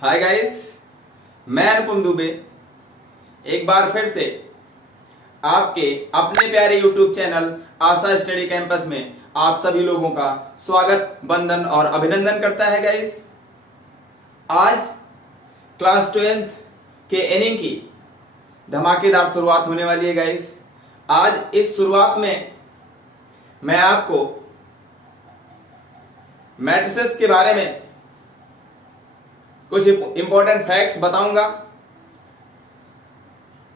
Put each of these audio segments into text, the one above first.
Hi guys, मैं अनुपम दुबे एक बार फिर से आपके अपने प्यारे यूट्यूब चैनल आशा स्टडी कैंपस में आप सभी लोगों का स्वागत, वंदन और अभिनंदन करता है गाइस। आज क्लास 12 के इनिंग की धमाकेदार शुरुआत होने वाली है गाइस। आज इस शुरुआत में मैं आपको मैट्रिसेस के बारे में कुछ इंपॉर्टेंट फैक्ट्स बताऊंगा।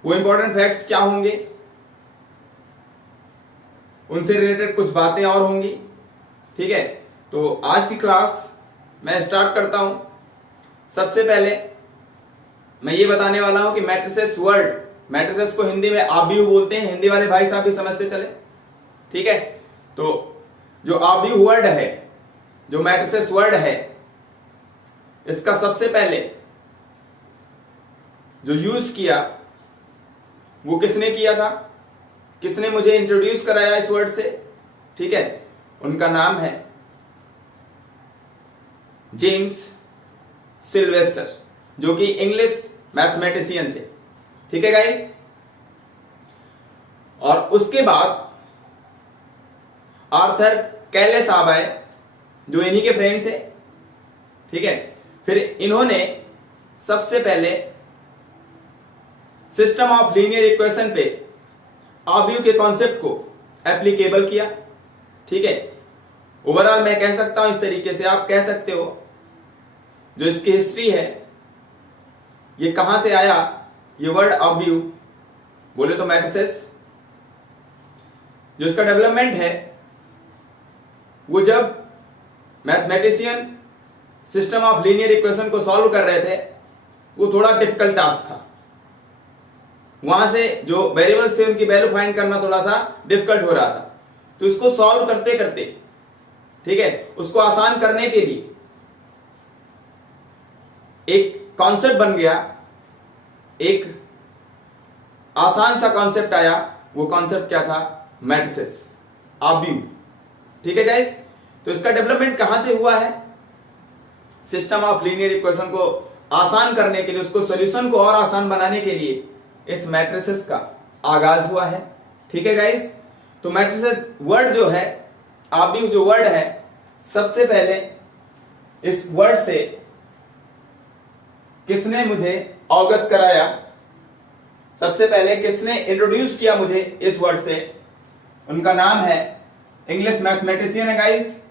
वो इंपॉर्टेंट फैक्ट्स क्या होंगे, उनसे रिलेटेड कुछ बातें और होंगी। ठीक है, तो आज की क्लास मैं स्टार्ट करता हूं। सबसे पहले मैं ये बताने वाला हूं कि मैट्रिसेस वर्ड, मैट्रिसेस को हिंदी में आव्यूह बोलते हैं। हिंदी वाले भाई साहब भी समझते चले। ठीक है, तो जो आव्यूह वर्ड है, जो मैट्रिसेस वर्ड है, इसका सबसे पहले जो यूज किया वो किसने किया था, किसने मुझे इंट्रोड्यूस कराया इस वर्ड से। ठीक है, उनका नाम है जेम्स सिल्वेस्टर, जो कि इंग्लिश मैथमेटिशियन थे। ठीक है गाइस, और उसके बाद आर्थर कैले साहब आए, जो इन्हीं के फ्रेंड थे। ठीक है, फिर इन्होंने सबसे पहले सिस्टम ऑफ लीनियर इक्वेशन पे आव्यूह के कॉन्सेप्ट को एप्लीकेबल किया। ठीक है, ओवरऑल मैं कह सकता हूं इस तरीके से, आप कह सकते हो जो इसकी हिस्ट्री है, ये कहां से आया, ये वर्ड आव्यूह बोले तो मैट्रिसेस, जो इसका डेवलपमेंट है वो जब mathematician system of linear equation को सॉल्व कर रहे थे, वो थोड़ा डिफिकल्ट टास्क था। वहां से जो वेरिएबल्स थे उनकी वैल्यू फाइंड करना थोड़ा सा डिफिकल्ट हो रहा था। तो इसको सॉल्व करते करते, ठीक है, उसको आसान करने के लिए एक कॉन्सेप्ट बन गया, एक आसान सा कॉन्सेप्ट आया। वो कॉन्सेप्ट क्या था? मैट्रिसेस, आव्यूह। ठीक है गाइस, तो इसका डेवलपमेंट कहां से हुआ है? सिस्टम ऑफ लीनियर इक्वेशन को आसान करने के लिए, उसको सॉल्यूशन को और आसान बनाने के लिए इस मैट्रिसेस का आगाज हुआ है। ठीक है गाइस, तो मैट्रिसेस वर्ड जो है, आव्यूह जो वर्ड है, सबसे पहले इस वर्ड से किसने मुझे अवगत कराया, सबसे पहले किसने इंट्रोड्यूस किया मुझे इस वर्ड से, उनका नाम है, इंग्लिश मैथमेटिशियन है गाइस,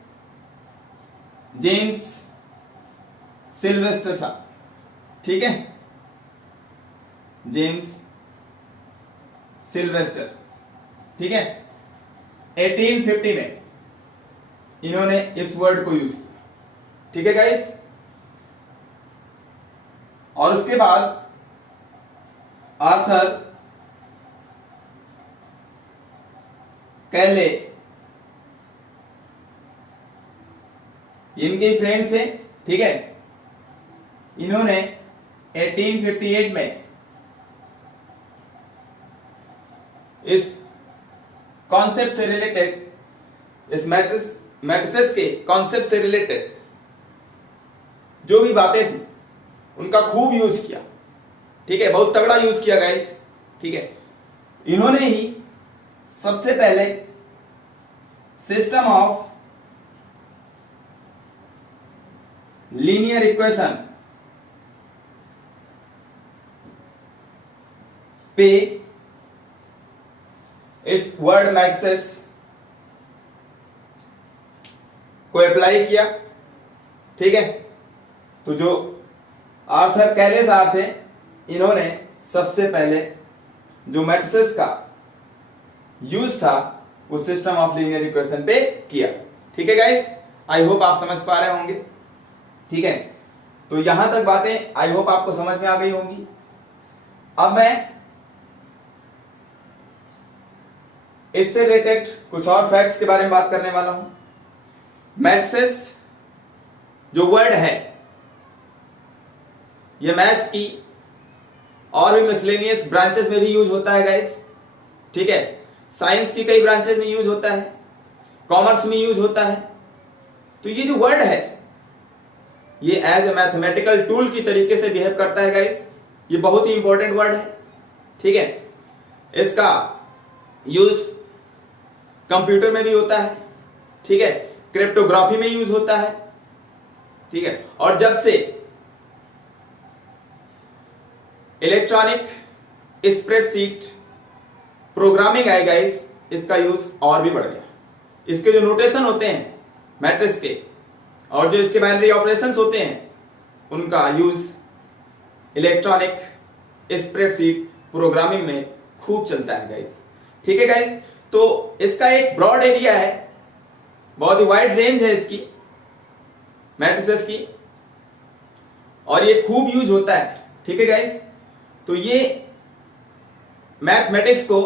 जेम्स सिल्वेस्टर साहब। ठीक है, जेम्स सिल्वेस्टर। ठीक है, 1850 में इन्होंने इस वर्ड को यूज किया। ठीक है गाइस, और उसके बाद आर्थर कैले, इनके फ्रेंड्स थे। ठीक है, इन्होंने 1858 में इस कॉन्सेप्ट से रिलेटेड, इस मैट्रिसेस के कॉन्सेप्ट से रिलेटेड जो भी बातें थी उनका खूब यूज किया। ठीक है, बहुत तगड़ा यूज किया गाइस। ठीक है, इन्होंने ही सबसे पहले सिस्टम ऑफ लीनियर इक्वेशन पे इस वर्ड मैट्रिसेस को अप्लाई किया। ठीक है, तो जो आर्थर कैले साहब थे, इन्होंने सबसे पहले जो मैट्रिसेस का यूज था वो सिस्टम ऑफ लीनियर इक्वेशन पे किया। ठीक है गाइस, आई होप आप समझ पा रहे होंगे। ठीक है, तो यहां तक बातें आई होप आपको समझ में आ गई होंगी। अब मैं इससे रिलेटेड कुछ और फैक्ट्स के बारे में बात करने वाला हूं। मैट्रिसेस जो वर्ड है, ये मैथ्स की और भी मिसलेनियस ब्रांचेस में भी यूज होता है गाइस। ठीक है, साइंस की कई ब्रांचेस में यूज होता है, कॉमर्स में यूज होता है। तो ये जो वर्ड है ये एज ए मैथमेटिकल टूल की तरीके से बिहेव करता है गाइस। ये बहुत ही इंपॉर्टेंट वर्ड है, ठीक है। इसका यूज कंप्यूटर में भी होता है, ठीक है, क्रिप्टोग्राफी में यूज होता है, ठीक है। और जब से इलेक्ट्रॉनिक स्प्रेडशीट प्रोग्रामिंग आई गाइस, इसका यूज और भी बढ़ गया। इसके जो नोटेशन होते हैं मैट्रिक्स के और जो इसके बाइनरी ऑपरेशंस होते हैं उनका यूज इलेक्ट्रॉनिक स्प्रेडशीट प्रोग्रामिंग में खूब चलता है गाइस, ठीक है गाइस। तो इसका एक ब्रॉड एरिया है, बहुत ही वाइड रेंज है इसकी मैट्रिसेस की, और ये खूब यूज होता है, ठीक है गाइस। तो ये मैथमेटिक्स को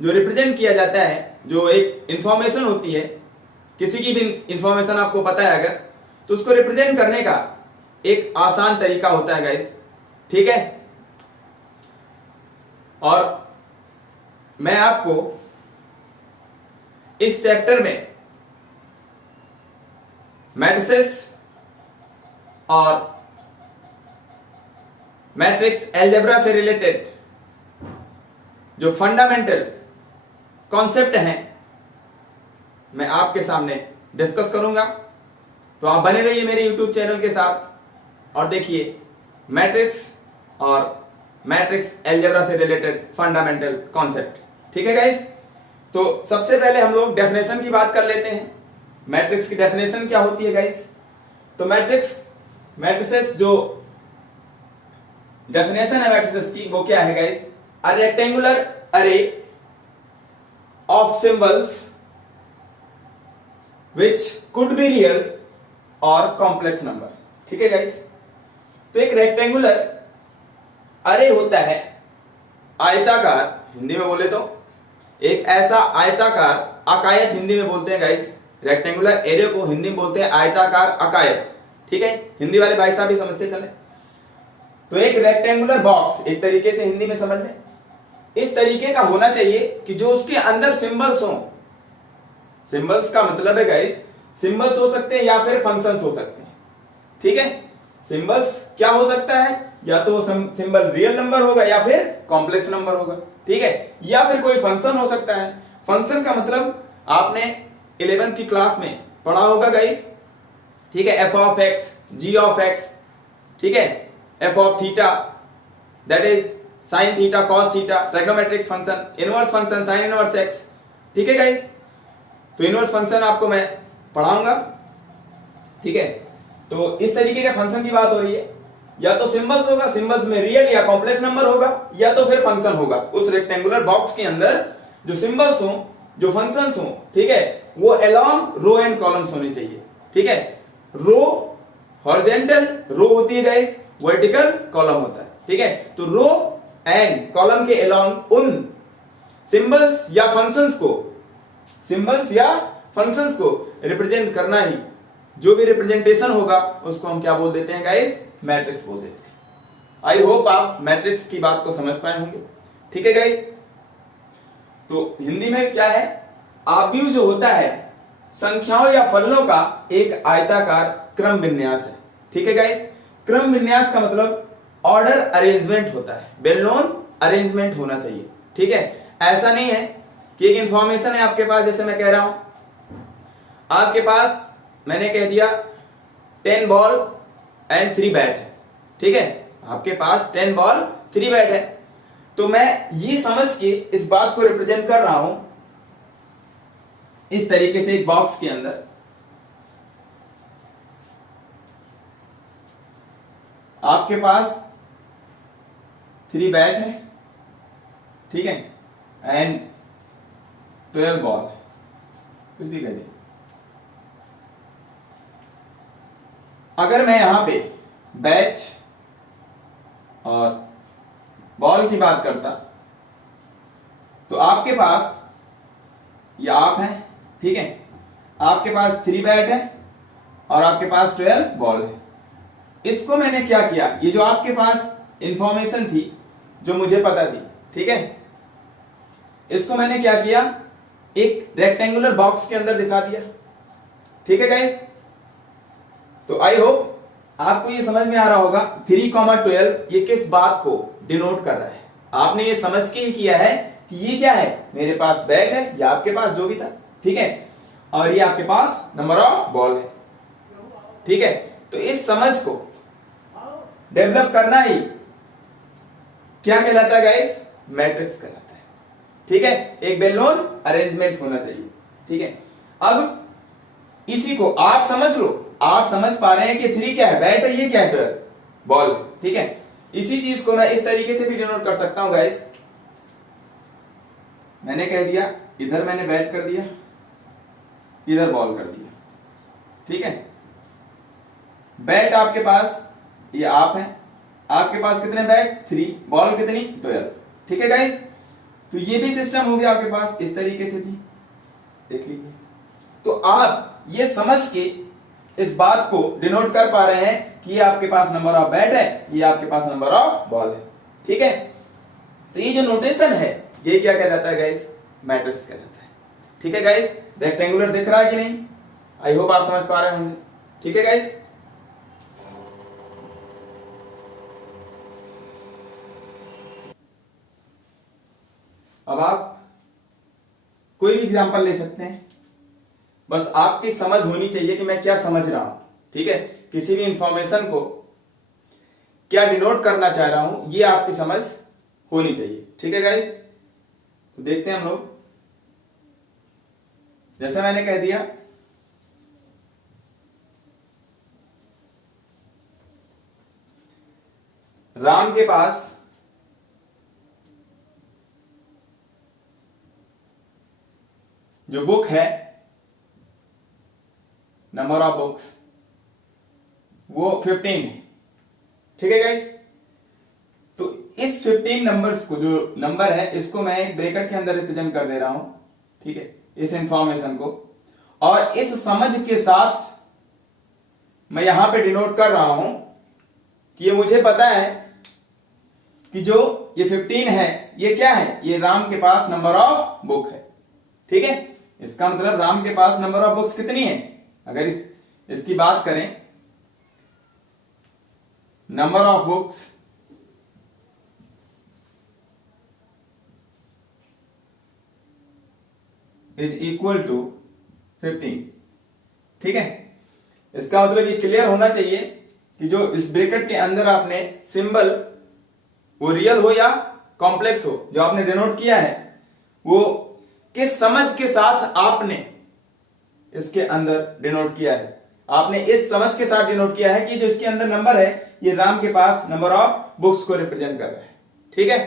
जो रिप्रेजेंट किया जाता है, जो एक इंफॉर्मेशन होती है, किसी की भी इंफॉर्मेशन आपको पता है अगर, तो उसको रिप्रेजेंट करने का एक आसान तरीका होता है गाइस, ठीक है। और मैं आपको इस चैप्टर में मैट्रिसेस और मैट्रिक्स अलजेब्रा से रिलेटेड जो फंडामेंटल कॉन्सेप्ट हैं मैं आपके सामने डिस्कस करूंगा। तो आप बने रहिए मेरे यूट्यूब चैनल के साथ और देखिए मैट्रिक्स और मैट्रिक्स अलजेब्रा से रिलेटेड फंडामेंटल कॉन्सेप्ट, ठीक है गाइस। तो सबसे पहले हम लोग डेफिनेशन की बात कर लेते हैं। मैट्रिक्स की डेफिनेशन क्या होती है गाइस? तो मैट्रिसेस जो डेफिनेशन है मैट्रिसेस की वो क्या है गाइस? अ रेक्टेंगुलर अरे of symbols which could be real और कॉम्प्लेक्स नंबर, ठीक है गाइस। तो एक रेक्टेंगुलर अरे होता है, आयताकार हिंदी में बोले तो एक ऐसा आयताकार, अकायत हिंदी में बोलते हैं गाइस। रेक्टेंगुलर एरे को हिंदी में बोलते हैं आयताकार अकायत, ठीक है। हिंदी वाले भाई साहब भी समझते चले। तो एक रेक्टेंगुलर बॉक्स एक तरीके से हिंदी में समझ लें, इस तरीके का होना चाहिए कि जो उसके अंदर सिंबल्स हो। सिंबल्स का मतलब है गाइस, सिंबल्स हो सकते हैं या फिर फंक्शंस हो सकते हैं, ठीक है। सिंबल्स क्या हो सकता है? या तो सिंबल रियल नंबर होगा या फिर कॉम्प्लेक्स नंबर होगा, ठीक है, या फिर कोई फंक्शन हो सकता है। फंक्शन का मतलब आपने 11th की क्लास में पढ़ा होगा गाइस, ठीक है। F of x, g of x, ठीक है, f of theta that is sine theta cos theta, trigonometric function, inverse function sine inverse x, ठीक है गाइस। तो इनवर्स फंक्शन आपको मैं पढ़ाऊंगा, ठीक है। तो इस तरीके के फंक्शन की बात हो रही है। या तो सिंबल्स होगा, सिंबल्स में रियल या कॉम्प्लेक्स नंबर होगा, या तो फिर फंक्शन होगा। उस रेक्टेंगुलर बॉक्स के अंदर जो सिंबल्स हो, जो फंक्शंस हो, ठीक है, वो अलोंग रो एंड कॉलम्स होने चाहिए, ठीक है। रो हॉरिजॉन्टल रो होती है गाइस, वर्टिकल कॉलम होता है, ठीक है। तो रो एंड कॉलम के अलोंग उन सिंबल्स या फंक्शंस को रिप्रेजेंट करना ही, जो भी रिप्रेजेंटेशन होगा उसको हम क्या बोल देते हैं गाइस? मैट्रिक्स बोल देते हैं। आई होप आप मैट्रिक्स की बात को समझ पाए होंगे, ठीक है गाइस। तो हिंदी में क्या है? आव्यूह जो होता है संख्याओं या फलनों का एक आयताकार क्रम विन्यास है, ठीक है गाइस। क्रम विन्यास का मतलब ऑर्डर अरेंजमेंट होता है, वेल नोन अरेंजमेंट होना चाहिए, ठीक है। ऐसा नहीं है कि एक इंफॉर्मेशन है आपके पास, जैसे मैं कह रहा हूं आपके पास, मैंने कह दिया 10 बॉल एंड 3 बैट है, ठीक है। आपके पास 10 बॉल 3 बैट है, तो मैं ये समझ के इस बात को रिप्रेजेंट कर रहा हूं इस तरीके से एक बॉक्स के अंदर। आपके पास 3 बैट है, ठीक है, एंड 12 बॉल, कुछ भी कह दे। अगर मैं यहां पे बैट और बॉल की बात करता तो आपके पास ये आप है, ठीक है, आपके पास 3 बैट है और आपके पास 12 बॉल है। इसको मैंने क्या किया, ये जो आपके पास इंफॉर्मेशन थी जो मुझे पता थी, ठीक है, इसको मैंने क्या किया, एक रेक्टेंगुलर बॉक्स के अंदर दिखा दिया, ठीक है गाइस। तो आई होप आपको ये समझ में आ रहा होगा 3,12 ये किस बात को डिनोट कर रहा है। आपने ये समझ के ही किया है कि ये क्या है, मेरे पास बैट है या आपके पास जो भी था, ठीक है, और ये आपके पास नंबर ऑफ बॉल है, ठीक है। तो इस समझ को डेवलप करना ही क्या कहलाता है गाइस, मैट्रिक्स कहलाता है, ठीक है। एक वेल नोन अरेंजमेंट होना चाहिए, ठीक है। अब इसी को आप समझ लो, आप समझ पा रहे हैं कि 3 क्या है, बैट है, ये क्या है, 12 बॉल है, ठीक है। इसी चीज को मैं इस तरीके से भी डिनोट कर सकता हूं गाइस। मैंने कह दिया इधर मैंने बैट कर दिया, इधर बॉल कर दिया, ठीक है। बैट आपके पास ये आप है, आपके पास कितने बैट 3, बॉल कितनी 12, ठीक है गाइस। तो ये भी सिस्टम हो गया आपके पास, इस तरीके से भी देख लीजिए। तो आप ये समझ के इस बात को डिनोट कर पा रहे हैं कि ये आपके पास नंबर ऑफ बैट है, ये आपके पास नंबर ऑफ बॉल है, ठीक है। तो ये जो नोटेशन है ये क्या कहलाता है गाइस, मैट्रिक्स कहलाता है, ठीक है गाइस। रेक्टेंगुलर दिख रहा है कि नहीं, आई होप आप समझ पा रहे होंगे, ठीक है गाइस। अब आप कोई भी एग्जांपल ले सकते हैं, बस आपकी समझ होनी चाहिए कि मैं क्या समझ रहा हूं, ठीक है। किसी भी इंफॉर्मेशन को क्या डिनोट करना चाह रहा हूं ये आपकी समझ होनी चाहिए, ठीक है गाइस। तो देखते हैं हम लोग, जैसे मैंने कह दिया राम के पास जो बुक है, नंबर ऑफ बुक्स वो 15 है, ठीक है गाइस। तो इस 15 नंबर्स को, जो नंबर है इसको मैं एक ब्रैकेट के अंदर रिप्रेजेंट कर दे रहा हूं, ठीक है, इस इंफॉर्मेशन को, और इस समझ के साथ मैं यहां पे डिनोट कर रहा हूं कि ये मुझे पता है कि जो ये 15 है ये क्या है, ये राम के पास नंबर ऑफ बुक है, ठीक है। इसका मतलब राम के पास नंबर ऑफ बुक्स कितनी है, अगर इसकी बात करें, number of books is equal to 15, ठीक है। इसका मतलब ये क्लियर होना चाहिए कि जो इस ब्रैकेट के अंदर आपने सिंबल, वो रियल हो या कॉम्प्लेक्स हो, जो आपने डिनोट किया है वो किस समझ के साथ आपने इसके अंदर डिनोट किया है। आपने इस समझ के साथ डिनोट किया है कि जो इसके अंदर नंबर है ये राम के पास नंबर ऑफ बुक्स को रिप्रेजेंट कर रहा है, ठीक है।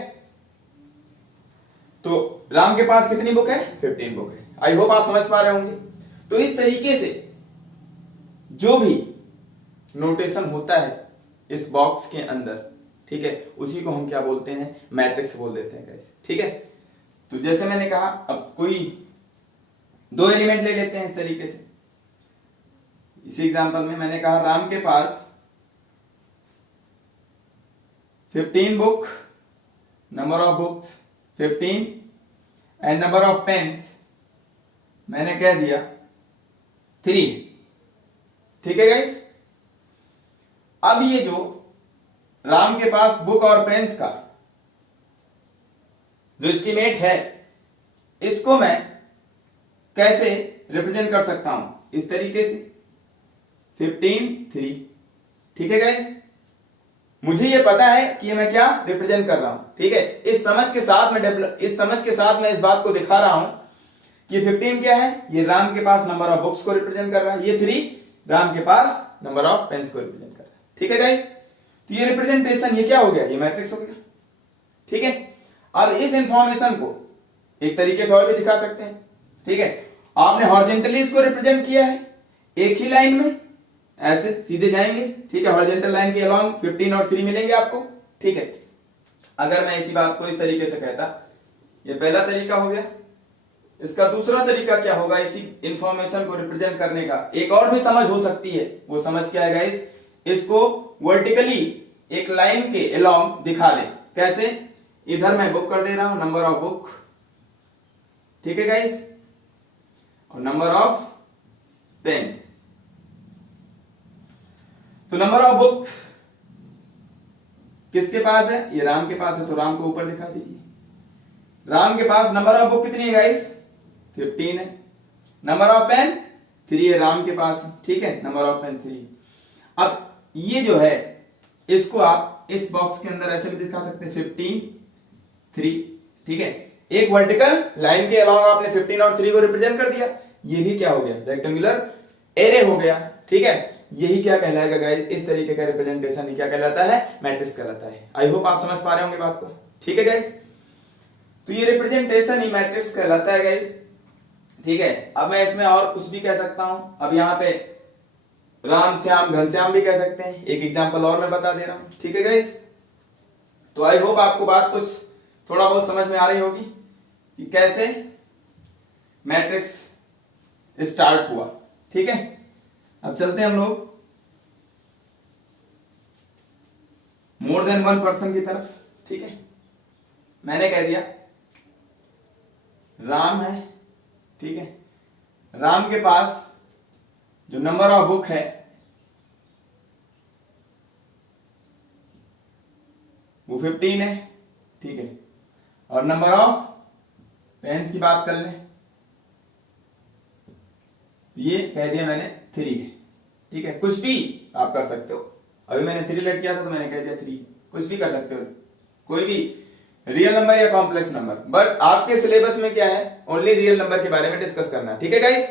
तो राम के पास कितनी बुक है, 15 बुक है। आई होप आप समझ पा रहे होंगे। तो इस तरीके से जो भी नोटेशन होता है इस बॉक्स के अंदर, ठीक है, उसी को हम क्या बोलते हैं, मैट्रिक्स बोल देते हैं गाइस, ठीक है। तो जैसे मैंने कहा, अब कोई 2 एलिमेंट ले लेते हैं इस तरीके से। इसी एग्जांपल में मैंने कहा राम के पास 15 book, number of books 15 and number of pens मैंने कह दिया 3, ठीक है गाइस। अब ये जो राम के पास बुक और पेन्स का जो एस्टीमेट है इसको मैं कैसे रिप्रेजेंट कर सकता हूं, इस तरीके से 15 3, ठीक है गाइस। मुझे ये पता है कि मैं क्या रिप्रेजेंट कर रहा हूं, ठीक है। इस समझ के साथ मैं इस बात को दिखा रहा हूं कि 15 क्या है, ये राम के पास नंबर ऑफ बुक्स को रिप्रेजेंट कर रहा है, ये 3 राम के पास नंबर ऑफ पेन्स को रिप्रेजेंट कर रहा है, ठीक है गाइस। तो ये रिप्रेजेंटेशन ये क्या हो गया, ये मैट्रिक्स हो गया, ठीक है। अब इस इंफॉर्मेशन को एक तरीके से और भी दिखा सकते हैं, ठीक है। आपने हॉरिजॉन्टली इसको रिप्रेजेंट किया है एक ही लाइन में, ऐसे सीधे जाएंगे, ठीक है। हॉरिजॉन्टल लाइन के अलोंग 15 और 3 मिलेंगे आपको, ठीक है। अगर मैं इसी बात को इस तरीके से कहता, ये पहला तरीका हो गया। इसका दूसरा तरीका क्या होगा, इसी इंफॉर्मेशन को रिप्रेजेंट करने का एक और भी समझ हो सकती है। वो समझ क्या है गाइस, इसको वर्टिकली एक लाइन के अलोंग दिखा दे। कैसे, इधर मैं बुक कर दे रहा हूं, नंबर ऑफ बुक, ठीक है गाइस, और नंबर ऑफ पेन्स। तो नंबर ऑफ बुक किसके पास है? ये राम के पास है, तो राम को ऊपर दिखा दीजिए। राम के पास नंबर ऑफ बुक कितनी है गाइस? 15 है। नंबर ऑफ पेन 3 है राम के पास, ठीक है, नंबर ऑफ पेन 3। अब ये जो है इसको आप इस बॉक्स के अंदर ऐसे भी दिखा सकते हैं 15 3, ठीक है। एक वर्टिकल लाइन के अलावा आपने 15 और 3 को रिप्रेजेंट कर दिया। ये भी क्या हो गया? रेक्टेंगुलर एरे हो गया, ठीक है। यही क्या कहलाएगा गाइस? इस तरीके का रिप्रेजेंटेशन ही क्या कहलाता है? मैट्रिक्स कहलाता है। आई होप आप समझ पा रहे होंगे बात को, ठीक है गाइस। तो ये रिप्रेजेंटेशन ही मैट्रिक्स कहलाता है गाइस, ठीक है। अब मैं इसमें और कुछ भी कह सकता हूं। अब यहां पे राम श्याम घनश्याम भी कह सकते हैं। एक एग्जांपल और मैं बता दे रहा हूं, ठीक है गाइस। तो आई होप आपको बात कुछ थोड़ा बहुत समझ में आ रही होगी कि कैसे मैट्रिक्स स्टार्ट हुआ, ठीक है। अब चलते हैं हम लोग मोर देन वन पर्सन की तरफ, ठीक है। मैंने कह दिया राम है, ठीक है। राम के पास जो नंबर ऑफ बुक है वो 15 है, ठीक है। और नंबर ऑफ पेन्स की बात कर लें, ये कह दिया मैंने 3 है, ठीक है। कुछ भी आप कर सकते हो। अभी मैंने 3 लेट किया था तो मैंने कह दिया 3, कुछ भी कर सकते हो, कोई भी रियल नंबर या कॉम्प्लेक्स नंबर। बट आपके सिलेबस में क्या है? ओनली रियल नंबर के बारे में डिस्कस करना है, ठीक है गाइस।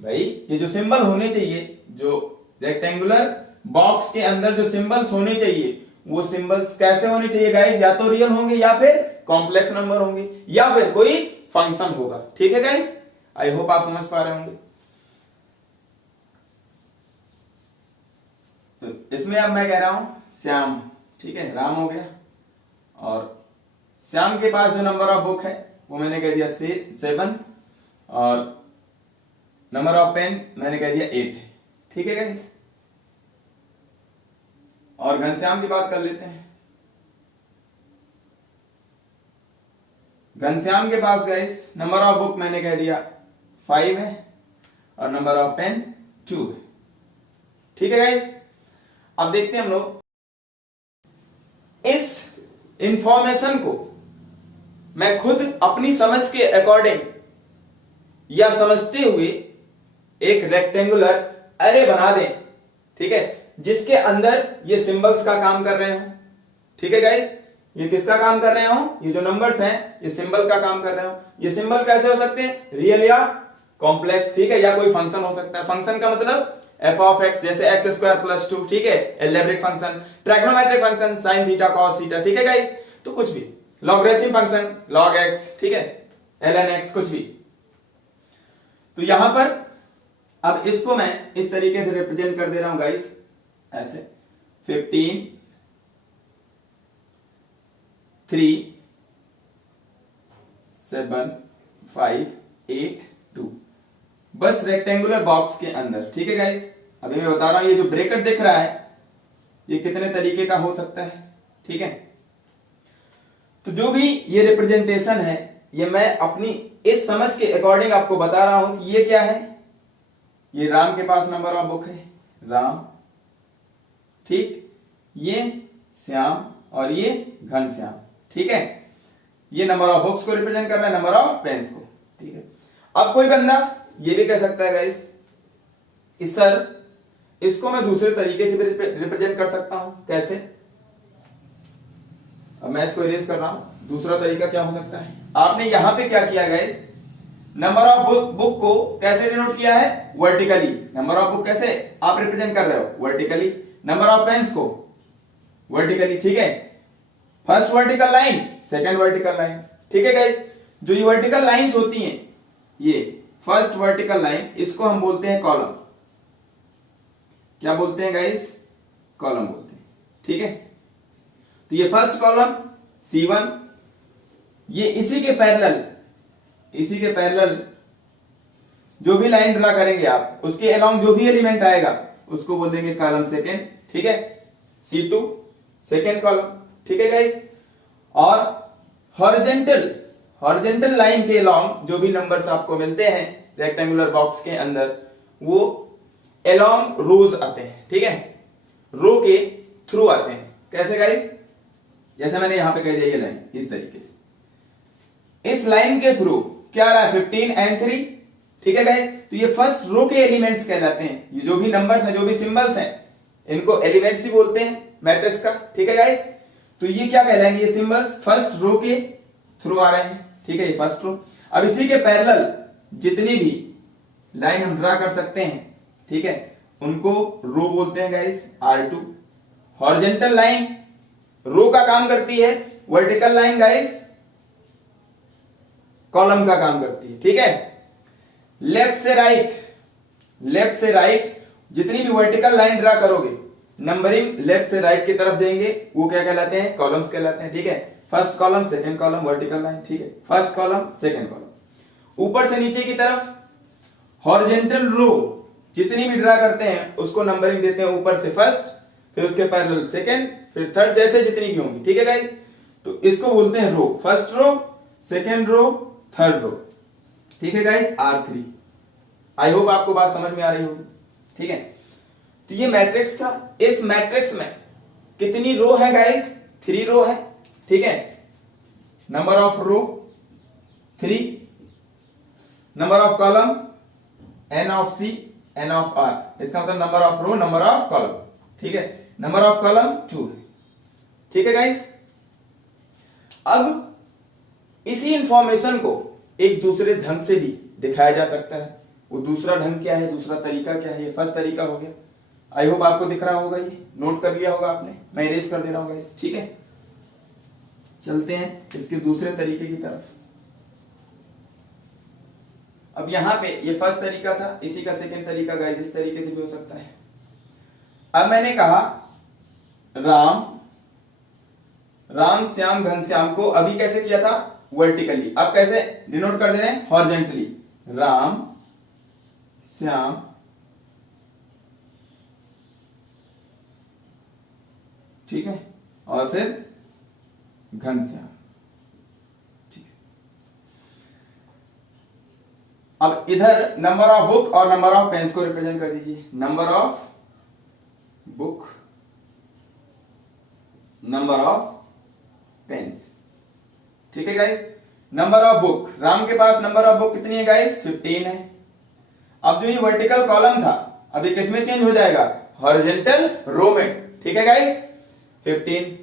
भाई ये जो सिंबल होने चाहिए, जो रेक्टेंगुलर बॉक्स के अंदर जो सिंबल्स होने चाहिए, वो सिंबल्स कैसे होने चाहिए गाइस? या तो रियल होंगे या फिर कॉम्प्लेक्स नंबर होंगे या फिर कोई फंक्शन होगा, ठीक है गाइस। आई होप आप समझ पा रहे होंगे। तो इसमें अब मैं कह रहा हूं श्याम, ठीक है, राम हो गया। और श्याम के पास जो नंबर ऑफ बुक है वो मैंने कह दिया 7 और नंबर ऑफ पेन मैंने कह दिया 8 है, ठीक है गाइस। और घनश्याम की बात कर लेते हैं। घनश्याम के पास गाइस नंबर ऑफ बुक मैंने कह दिया 5 है और नंबर ऑफ पेन 2 है, ठीक है गाइस। अब देखते हैं हम लोग इस इंफॉर्मेशन को मैं खुद अपनी समझ के अकॉर्डिंग या समझते हुए एक रेक्टेंगुलर अरे बना दें, ठीक है, जिसके अंदर ये सिंबल्स का काम कर रहे हो, ठीक है गाइस। ये किसका काम कर रहे हो? ये जो नंबर्स हैं ये सिंबल का काम कर रहे हो। ये सिंबल कैसे हो सकते हैं? रियल या कॉम्प्लेक्स, ठीक है, या कोई फंक्शन हो सकता है। फंक्शन का मतलब एफ ऑफ एक्स, जैसे एक्स स्क्वायर प्लस 2, ठीक है, algebraic function, trigonometric function sine theta cos theta, ठीक है गाइस। तो कुछ भी लॉगरिथम फंक्शन लॉग एक्स, ठीक है, ln x, कुछ भी। तो यहां पर अब इसको मैं इस तरीके से रिप्रेजेंट कर दे रहा हूं गाइस, ऐसे 15 3 7 5 8 2, बस रेक्टेंगुलर बॉक्स के अंदर, ठीक है गाइस। अभी मैं बता रहा हूं ये जो ब्रैकेट दिख रहा है ये कितने तरीके का हो सकता है, ठीक है। तो जो भी ये रिप्रेजेंटेशन है ये मैं अपनी इस समझ के अकॉर्डिंग आपको बता रहा हूं कि ये क्या है। ये राम के पास नंबर ऑफ बुक है, राम, ठीक, ये श्याम और ये घनश्याम, ठीक है। ये नंबर ऑफ बुक्स को रिप्रेजेंट कर रहा है, नंबर ऑफ पेन्स को, ठीक है। अब कोई बंदा ये भी कह सकता है गाइस कि सर इसको मैं दूसरे तरीके से भी रिप्रेजेंट कर सकता हूं, कैसे? अब मैं इसको इरेज कर रहा हूं। दूसरा तरीका क्या हो सकता है? आपने यहां पे क्या किया गाइस? नंबर ऑफ बुक को कैसे डिनोट किया है? वर्टिकली। नंबर ऑफ बुक कैसे आप रिप्रेजेंट कर रहे हो? वर्टिकली। नंबर ऑफ पेन्स को वर्टिकली, ठीक है। First vertical line, second vertical line, ठीक है गाइस। जो ये वर्टिकल लाइंस होती हैं, ये फर्स्ट वर्टिकल लाइन, इसको हम बोलते हैं कॉलम। क्या बोलते हैं गाइस? कॉलम बोलते हैं, ठीक है। तो ये फर्स्ट कॉलम C1, ये इसी के पैरेलल जो भी लाइन ड्रा करेंगे आप, उसके अलोंग जो भी एलिमेंट आएगा उसको बोल देंगे कॉलम सेकेंड, ठीक है। C2 सेकेंड कॉलम, ठीक है गाइस। और हॉरिजेंटल लाइन के अलोंग जो भी नंबर्स आपको मिलते हैं रेक्टेंगुलर बॉक्स के अंदर, वो अलोंग रोज आते हैं, ठीक है। रो के थ्रू आते हैं। कैसे गाइस? जैसे मैंने यहां पे कह दिया ये लाइन इस तरीके से, इस लाइन के थ्रू क्या आ रहा है 15 एंड 3, ठीक है गाइस। तो ये फर्स्ट रो के एलिमेंट्स कहलाते हैं। ये जो भी नंबर्स हैं, जो भी सिंबल्स हैं, इनको एलिमेंट्स ही बोलते हैं मैट्रिक्स का, ठीक है गाइस। तो ये क्या कहलाएंगे? ये सिंबल्स फर्स्ट रो के थ्रू आ रहे हैं, ठीक है, ये फर्स्ट रो। अब इसी के पैरेलल जितनी भी लाइन हम ड्रा कर सकते हैं, ठीक है, उनको रो बोलते हैं गाइस, R2। हॉरिजॉन्टल लाइन रो का काम करती है, वर्टिकल लाइन गाइस कॉलम का काम करती है, ठीक है। लेफ्ट से राइट जितनी भी वर्टिकल लाइन ड्रा करोगे, नंबरिंग लेफ्ट से राइट की तरफ देंगे, वो क्या कहलाते हैं? कॉलम्स कहलाते हैं, ठीक है। First column, second column, vertical line, ठीक है, फर्स्ट कॉलम, सेकंड कॉलम। ऊपर से नीचे की तरफ हॉरिजॉन्टल रो जितनी भी ड्रा करते हैं उसको नंबरिंग देते हैं, ऊपर से फर्स्ट, फिर उसके पैरेलल सेकंड, फिर थर्ड, जैसे जितनी भी होंगी, ठीक है गाइस। तो इसको बोलते हैं row, first row, second row, third row, ठीक है गाइस, R3। आई होप आपको बात समझ में आ रही होगी, ठीक है। तो ये मैट्रिक्स था। इस मैट्रिक्स में कितनी रो है गाइस? 3 रो है, ठीक है। Number of row 3, number of column n of C, n of R, इसका मतलब number of row, number of column, ठीक है। नंबर ऑफ कॉलम 2 है, ठीक है गाइस। अब इसी इंफॉर्मेशन को एक दूसरे ढंग से भी दिखाया जा सकता है। वो दूसरा ढंग क्या है, दूसरा तरीका क्या है? ये फर्स्ट तरीका हो गया। आई होप आपको दिख रहा होगा, ये नोट कर लिया होगा आपने, मैं इरेज कर दे रहा हूं गाइस, ठीक है। चलते हैं इसके दूसरे तरीके की तरफ। अब यहां पे ये फर्स्ट तरीका था, इसी का सेकंड तरीका गाइस इस तरीके से भी हो सकता है। अब मैंने कहा राम श्याम घनश्याम को अभी कैसे किया था? वर्टिकली। अब कैसे डिनोट कर दे रहे हैं? हॉरिजॉन्टली। राम श्याम ठीक है, और फिर घनश्याम, ठीक है। अब इधर नंबर ऑफ बुक और नंबर ऑफ पेन्स को रिप्रेजेंट कर दीजिए। Number of book, number of pens, ठीक है guys. Number of book, Ram के पास नंबर ऑफ बुक कितनी है गाइस? 15 है। अब जो ये वर्टिकल कॉलम था अभी किसमें चेंज हो जाएगा? हॉरिजॉन्टल रो में, ठीक है गाइस, 15।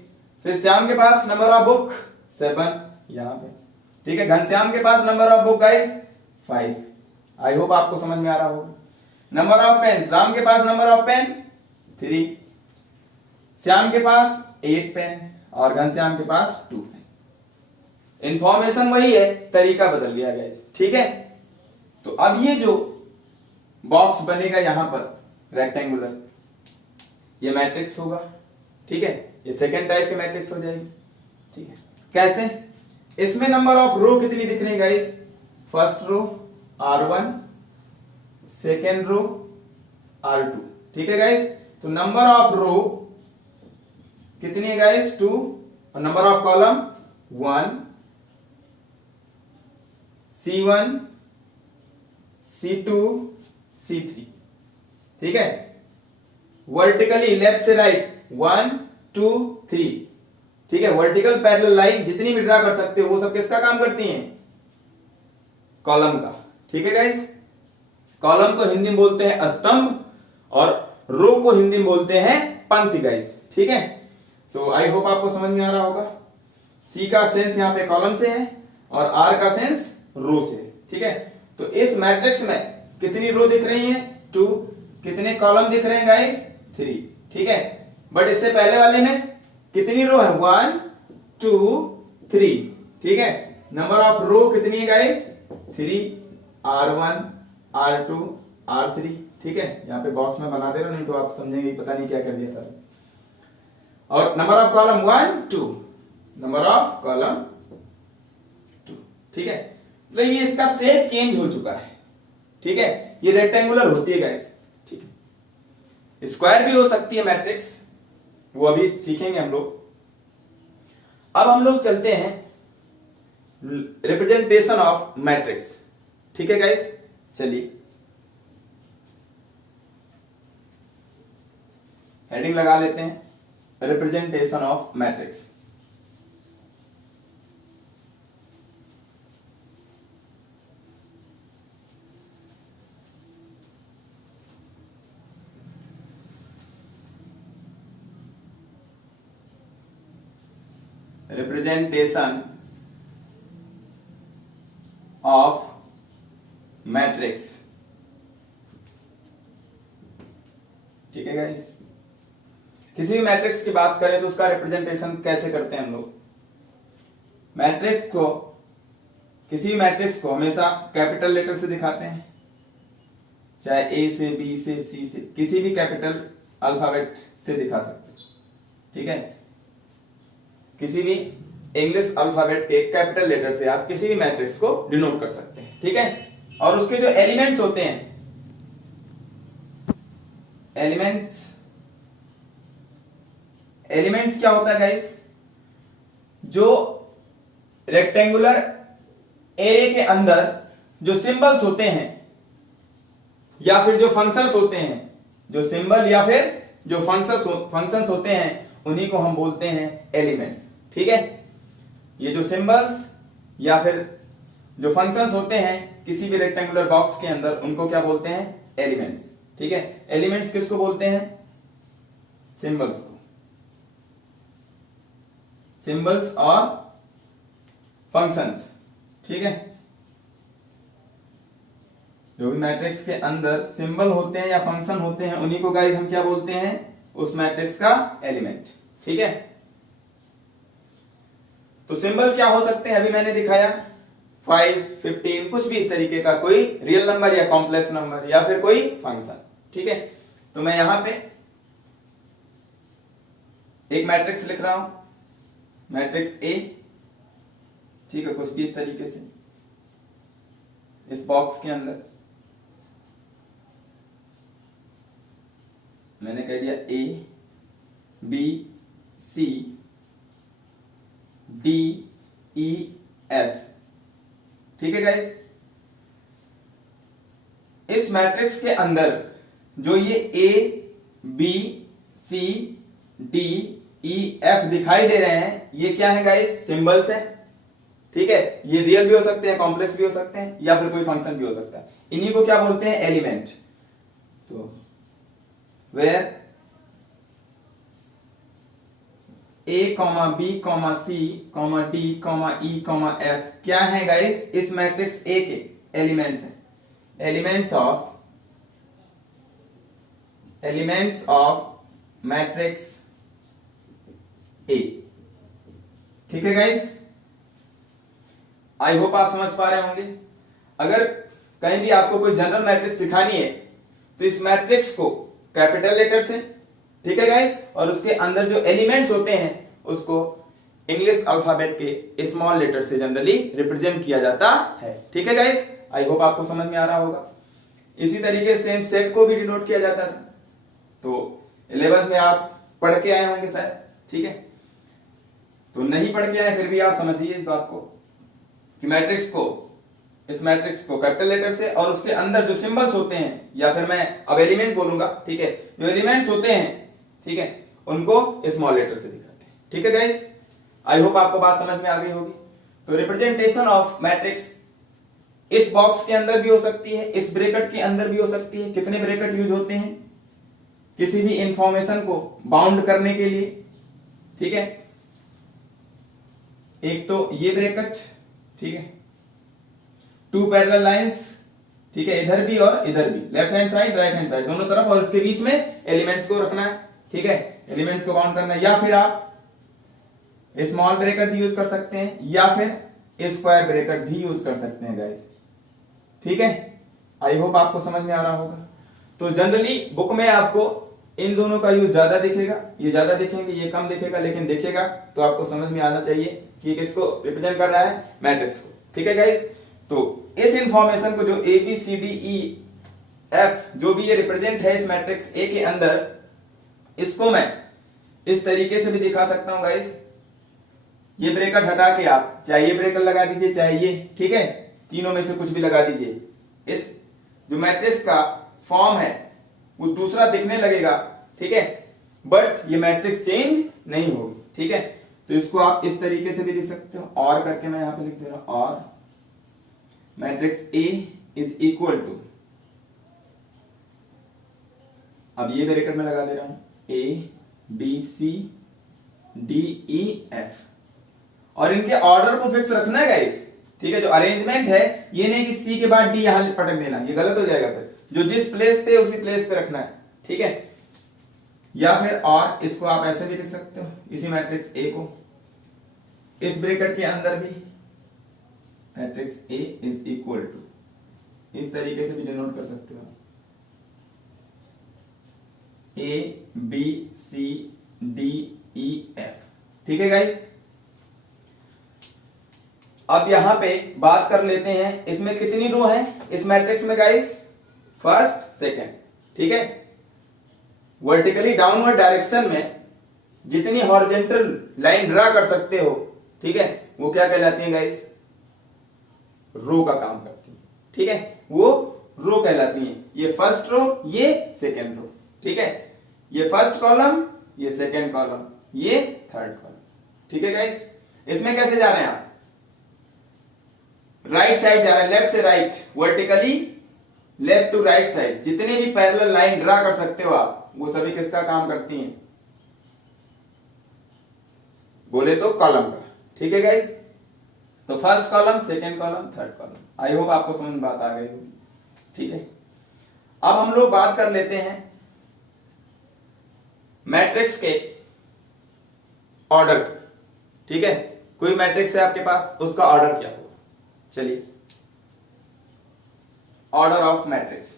फिर श्याम के पास नंबर ऑफ बुक 7 यहां पे, ठीक है। घनश्याम के पास number of book guys 5। I hope आपको समझ में आ रहा होगा। नंबर ऑफ पेन्स, राम के पास नंबर ऑफ पेन 3, श्याम के पास 8 पेन और घनश्याम के पास 2 पेन। इंफॉर्मेशन वही है, तरीका बदल गया गाइस, ठीक है। तो अब ये जो बॉक्स बनेगा यहां पर रेक्टेंगुलर, ये मैट्रिक्स होगा, ठीक है। ये सेकेंड टाइप की मैट्रिक्स हो जाएगी, ठीक है। कैसे? इसमें नंबर ऑफ रो कितनी दिख रही है guys? First row R1, second row R2, ठीक है गाइस। तो नंबर ऑफ रो कितनी है गाइस? 2, और number of column 1, C1, C2, C3, ठीक है। वर्टिकली लेफ्ट से राइट 1, 2, 3, ठीक है। वर्टिकल पैरेलल लाइन जितनी भी ड्रा कर सकते हो वो सब किसका काम करती हैं? कॉलम का, ठीक है गाइस। कॉलम को हिंदी में बोलते हैं स्तंभ और रो को हिंदी में बोलते हैं पंक्ति गाइस, ठीक है। तो आई होप आपको समझ में आ रहा होगा। सी का सेंस यहां पे कॉलम से है और आर का सेंस रो से, ठीक है। तो इस मैट्रिक्स में कितनी रो दिख रही हैं? 2। कितने कॉलम दिख रहे हैं गाइस? 3, ठीक है। बट इससे पहले वाले में कितनी रो है? 1, 2, 3, ठीक है। नंबर ऑफ रो कितनी है गाइस? 3, R1, R2, R3, ठीक है। यहां पे बॉक्स में बना दे रहा, नहीं तो आप समझेंगे पता नहीं क्या कर दिया सर। और number of column 1, 2, number of column 2, ठीक है। तो ये इसका शेप चेंज हो चुका है, ठीक है। ये रेक्टेंगुलर होती है गाइस, ठीक है। स्क्वायर भी हो सकती है मैट्रिक्स, वो अभी सीखेंगे हम लोग। अब हम लोग चलते हैं रिप्रेजेंटेशन ऑफ मैट्रिक्स, ठीक है गाइस। चलिए हेडिंग लगा लेते हैं representation of matrix. Representation of matrix. ठीक है गाइस, किसी भी मैट्रिक्स की बात करें तो उसका रिप्रेजेंटेशन कैसे करते हैं हम लोग। मैट्रिक्स को, किसी भी मैट्रिक्स को हमेशा कैपिटल लेटर से दिखाते हैं, चाहे ए से, बी से, सी से, किसी भी कैपिटल अल्फाबेट से दिखा सकते हैं। ठीक है, किसी भी इंग्लिश अल्फाबेट के कैपिटल लेटर से आप किसी भी मैट्रिक्स को डिनोट कर सकते हैं। ठीक है, और उसके जो एलिमेंट्स होते हैं, एलिमेंट्स क्या होता है गाइस, जो रेक्टेंगुलर एरे के अंदर जो सिंबल्स होते हैं या फिर जो फंक्शंस होते हैं, जो सिंबल या फिर जो फंक्शंस होते हैं, उन्हीं को हम बोलते हैं एलिमेंट्स। ठीक है, ये जो सिंबल्स या फिर जो फंक्शंस होते हैं किसी भी रेक्टेंगुलर बॉक्स के अंदर, उनको क्या बोलते हैं, एलिमेंट्स। ठीक है, एलिमेंट्स किसको बोलते हैं, सिंबल्स को, सिंबल्स और फंक्शंस। ठीक है, जो भी मैट्रिक्स के अंदर सिंबल होते हैं या फंक्शन होते हैं, उन्हीं को गाइस हम क्या बोलते हैं, उस मैट्रिक्स का एलिमेंट। ठीक है, तो सिंबल क्या हो सकते हैं, अभी मैंने दिखाया 5, 15, कुछ भी इस तरीके का कोई रियल नंबर या कॉम्प्लेक्स नंबर या फिर कोई फंक्शन। ठीक है, तो मैं यहां पे एक मैट्रिक्स लिख रहा हूं, मैट्रिक्स ए। ठीक है, कुछ भी इस तरीके से इस बॉक्स के अंदर मैंने कह दिया ए, B, C, D, E, F. ठीक है गाइस, इस मैट्रिक्स के अंदर जो ये ए, B, C, D, E, F दिखाई दे रहे हैं, ये क्या है गाइस, सिंबल्स है। ठीक है, ये रियल भी हो सकते हैं, कॉम्प्लेक्स भी हो सकते हैं, या फिर कोई फंक्शन भी हो सकता है। इन्हीं को क्या बोलते हैं, एलिमेंट। तो where A, B, C, D, E, F क्या है गाइस, इस मैट्रिक्स ए के एलिमेंट्स हैं। Elements of matrix A. ठीक है गाइस, आई होप आप समझ पा रहे होंगे। अगर कहीं भी आपको कोई जनरल मैट्रिक्स सिखानी है तो इस मैट्रिक्स को कैपिटल लेटर से, ठीक है गाइस, और उसके अंदर जो एलिमेंट्स होते हैं उसको इंग्लिश अल्फाबेट के स्मॉल लेटर से जनरली रिप्रेजेंट किया जाता है। ठीक है गाइस, आई होप आपको समझ में आ रहा होगा। इसी तरीके से सेट को भी डिनोट किया जाता था, तो 11th में आप पढ़ के आए होंगे शायद। ठीक है, तो नहीं पढ़ के आए फिर भी आप समझिए इस बात को कि इस मैट्रिक्स को कैपिटल लेटर से, और उसके अंदर जो सिंबल्स होते हैं, या फिर मैं अब एलिमेंट बोलूंगा, ठीक है, जो एलिमेंट्स होते हैं, ठीक है, उनको स्मॉल लेटर से दिखाते हैं। ठीक है गाइस, आई होप आपको बात समझ में आ गई होगी। तो रिप्रेजेंटेशन ऑफ मैट्रिक्स इस बॉक्स के अंदर भी हो सकती है, इस ब्रैकेट के अंदर भी हो सकती है। कितने ब्रैकेट यूज होते हैं किसी भी इंफॉर्मेशन को बाउंड करने के लिए। ठीक है, एक तो ये ब्रैकेट, ठीक है, 2 पैरेलल लाइंस, ठीक है, इधर भी और इधर भी, left hand side right hand side दोनों तरफ, और इसके बीच में एलिमेंट्स को रखना है। ठीक है, एलिमेंट्स को बाउंड करना है, या फिर आप स्मॉल ब्रैकेट भी यूज कर सकते हैं, या फिर स्क्वायर ब्रैकेट भी यूज कर सकते हैं गाइस। ठीक है, आई होप आपको समझ में आ रहा होगा। तो जनरली बुक में आपको इन दोनों का यूज ज्यादा दिखेगा, ये ज्यादा दिखेंगे, ये कम दिखेगा, लेकिन दिखेगा तो आपको समझ में आना चाहिए कि किसको रिप्रेजेंट कर रहा है, मैट्रिक्स को। ठीक है गाइस, तो इस इंफॉर्मेशन को जो ए, B, C, D, E, F जो भी ये रिप्रेजेंट है इस मैट्रिक्स ए के अंदर, इसको मैं इस तरीके से भी दिखा सकता हूं गाइस। ये ब्रैकेट हटा के आप चाहे ये ब्रैकेट लगा दीजिए, चाहे ये, ठीक है, तीनों में से कुछ भी लगा दीजिए, इस जो मैट्रिक्स का फॉर्म है वो दूसरा दिखने लगेगा। ठीक है, बट ये मैट्रिक्स चेंज नहीं होगी। ठीक है, तो इसको आप इस तरीके से भी लिख सकते हो, और करके मैं यहां पे लिख दे रहा हूं, और matrix A is equal to, अब ये ब्रैकेट में लगा दे रहा हूं, A B C D E F, और इनके ऑर्डर को फिक्स रखना है गाइस। ठीक है, जो अरेंजमेंट है ये नहीं कि सी के बाद डी यहां पटक देना, ये गलत हो जाएगा। फिर जो जिस प्लेस पे उसी प्लेस पे रखना है। ठीक है, या फिर और इसको आप ऐसे भी लिख सकते हो, इसी मैट्रिक्स ए को इस ब्रैकेट के अंदर भी matrix A is equal to, इस तरीके से भी डिनोट कर सकते हो, A B C D E F. ठीक है गाइस, अब यहां पे बात कर लेते हैं इसमें कितनी रो है इस मैट्रिक्स में गाइस, फर्स्ट सेकेंड। ठीक है, वर्टिकली डाउनवर्ड डायरेक्शन में जितनी हॉरिजॉन्टल लाइन ड्रा कर सकते हो, ठीक है, वो क्या कहलाती है गाइस, रो का काम करती है। ठीक है, वो रो कहलाती है। ये फर्स्ट रो, ये सेकेंड रो। ठीक है, ये फर्स्ट कॉलम, ये सेकेंड कॉलम, ये थर्ड कॉलम। ठीक है गाइस, इसमें कैसे जा रहे हैं आप, राइट साइड जा रहे हैं, लेफ्ट से right, vertically left to right side. जितने भी पैरेलल लाइन ड्रा कर सकते हो आप, वो सभी किसका काम करती हैं, बोले तो कॉलम का। ठीक है गाइस, तो first column, second column, third column. आई होप आपको समझ में बात आ गई होगी। ठीक है, अब हम लोग बात कर लेते हैं मैट्रिक्स के ऑर्डर। ठीक है, कोई मैट्रिक्स है आपके पास, उसका ऑर्डर क्या होगा। चलिए, order of matrix,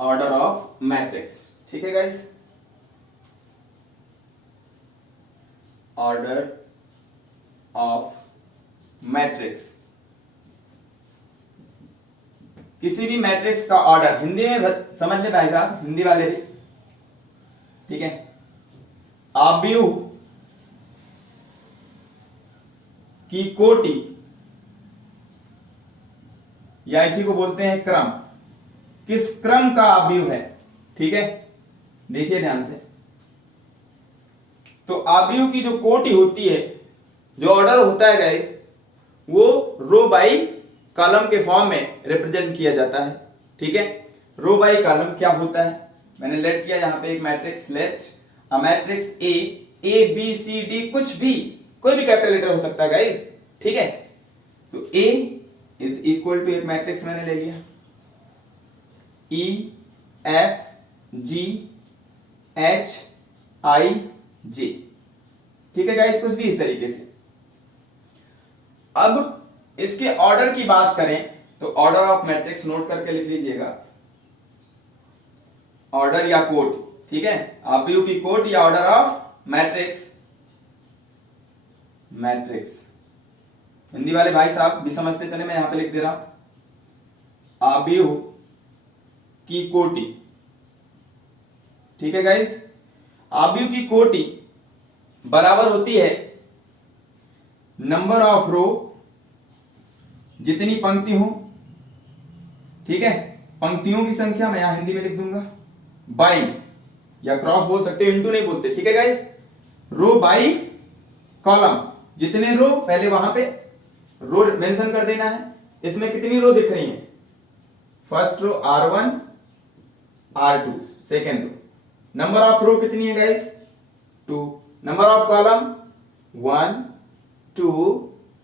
order of matrix. ठीक है गाइस, ऑर्डर ऑफ मैट्रिक्स, किसी भी मैट्रिक्स का ऑर्डर, हिंदी में समझ ले भाई साहब, हिंदी वाले भी। ठीक है, आव्यूह की कोटि, या इसी को बोलते हैं क्रम, किस क्रम का आव्यूह है। ठीक है, देखिए ध्यान से, तो आव्यूह की जो कोटि होती है, जो ऑर्डर होता है गाइस, वो रो बाई कॉलम के फॉर्म में रिप्रेजेंट किया जाता है। ठीक है, रो बाई कॉलम क्या होता है, मैंने लेट किया यहां पे एक matrix, let a matrix A B C D, कुछ भी, कोई भी कैपिटल लेटर हो सकता है गाइस। ठीक है, तो ए इज इक्वल टू, एक मैट्रिक्स मैंने ले लिया, E F G H I जे। ठीक है गाइस, कुछ भी इस तरीके से। अब इसके ऑर्डर की बात करें तो ऑर्डर ऑफ मैट्रिक्स नोट करके लिख लीजिएगा, ऑर्डर या कोड। ठीक है, आव्यूह की कोड या order of matrix, matrix Hindi वाले भाई साहब भी समझते चले, मैं यहां पे लिख दे रहा हूं, आव्यूह की कोटि। ठीक है गाइस, आव्यूह की कोटि बराबर होती है नंबर ऑफ रो, जितनी पंक्ति हो। ठीक है, पंक्तियों की संख्या मैं यहां हिंदी में लिख दूंगा, बाई, या क्रॉस बोल सकते हो, इंटू नहीं बोलते। ठीक है गाइस, रो बाई कॉलम, जितने रो, पहले वहां पे रो मेंशन कर देना है। इसमें कितनी रो दिख रही है, first row R1 R2, second row, number of row कितनी है गाइस, 2, नंबर ऑफ कॉलम 1 2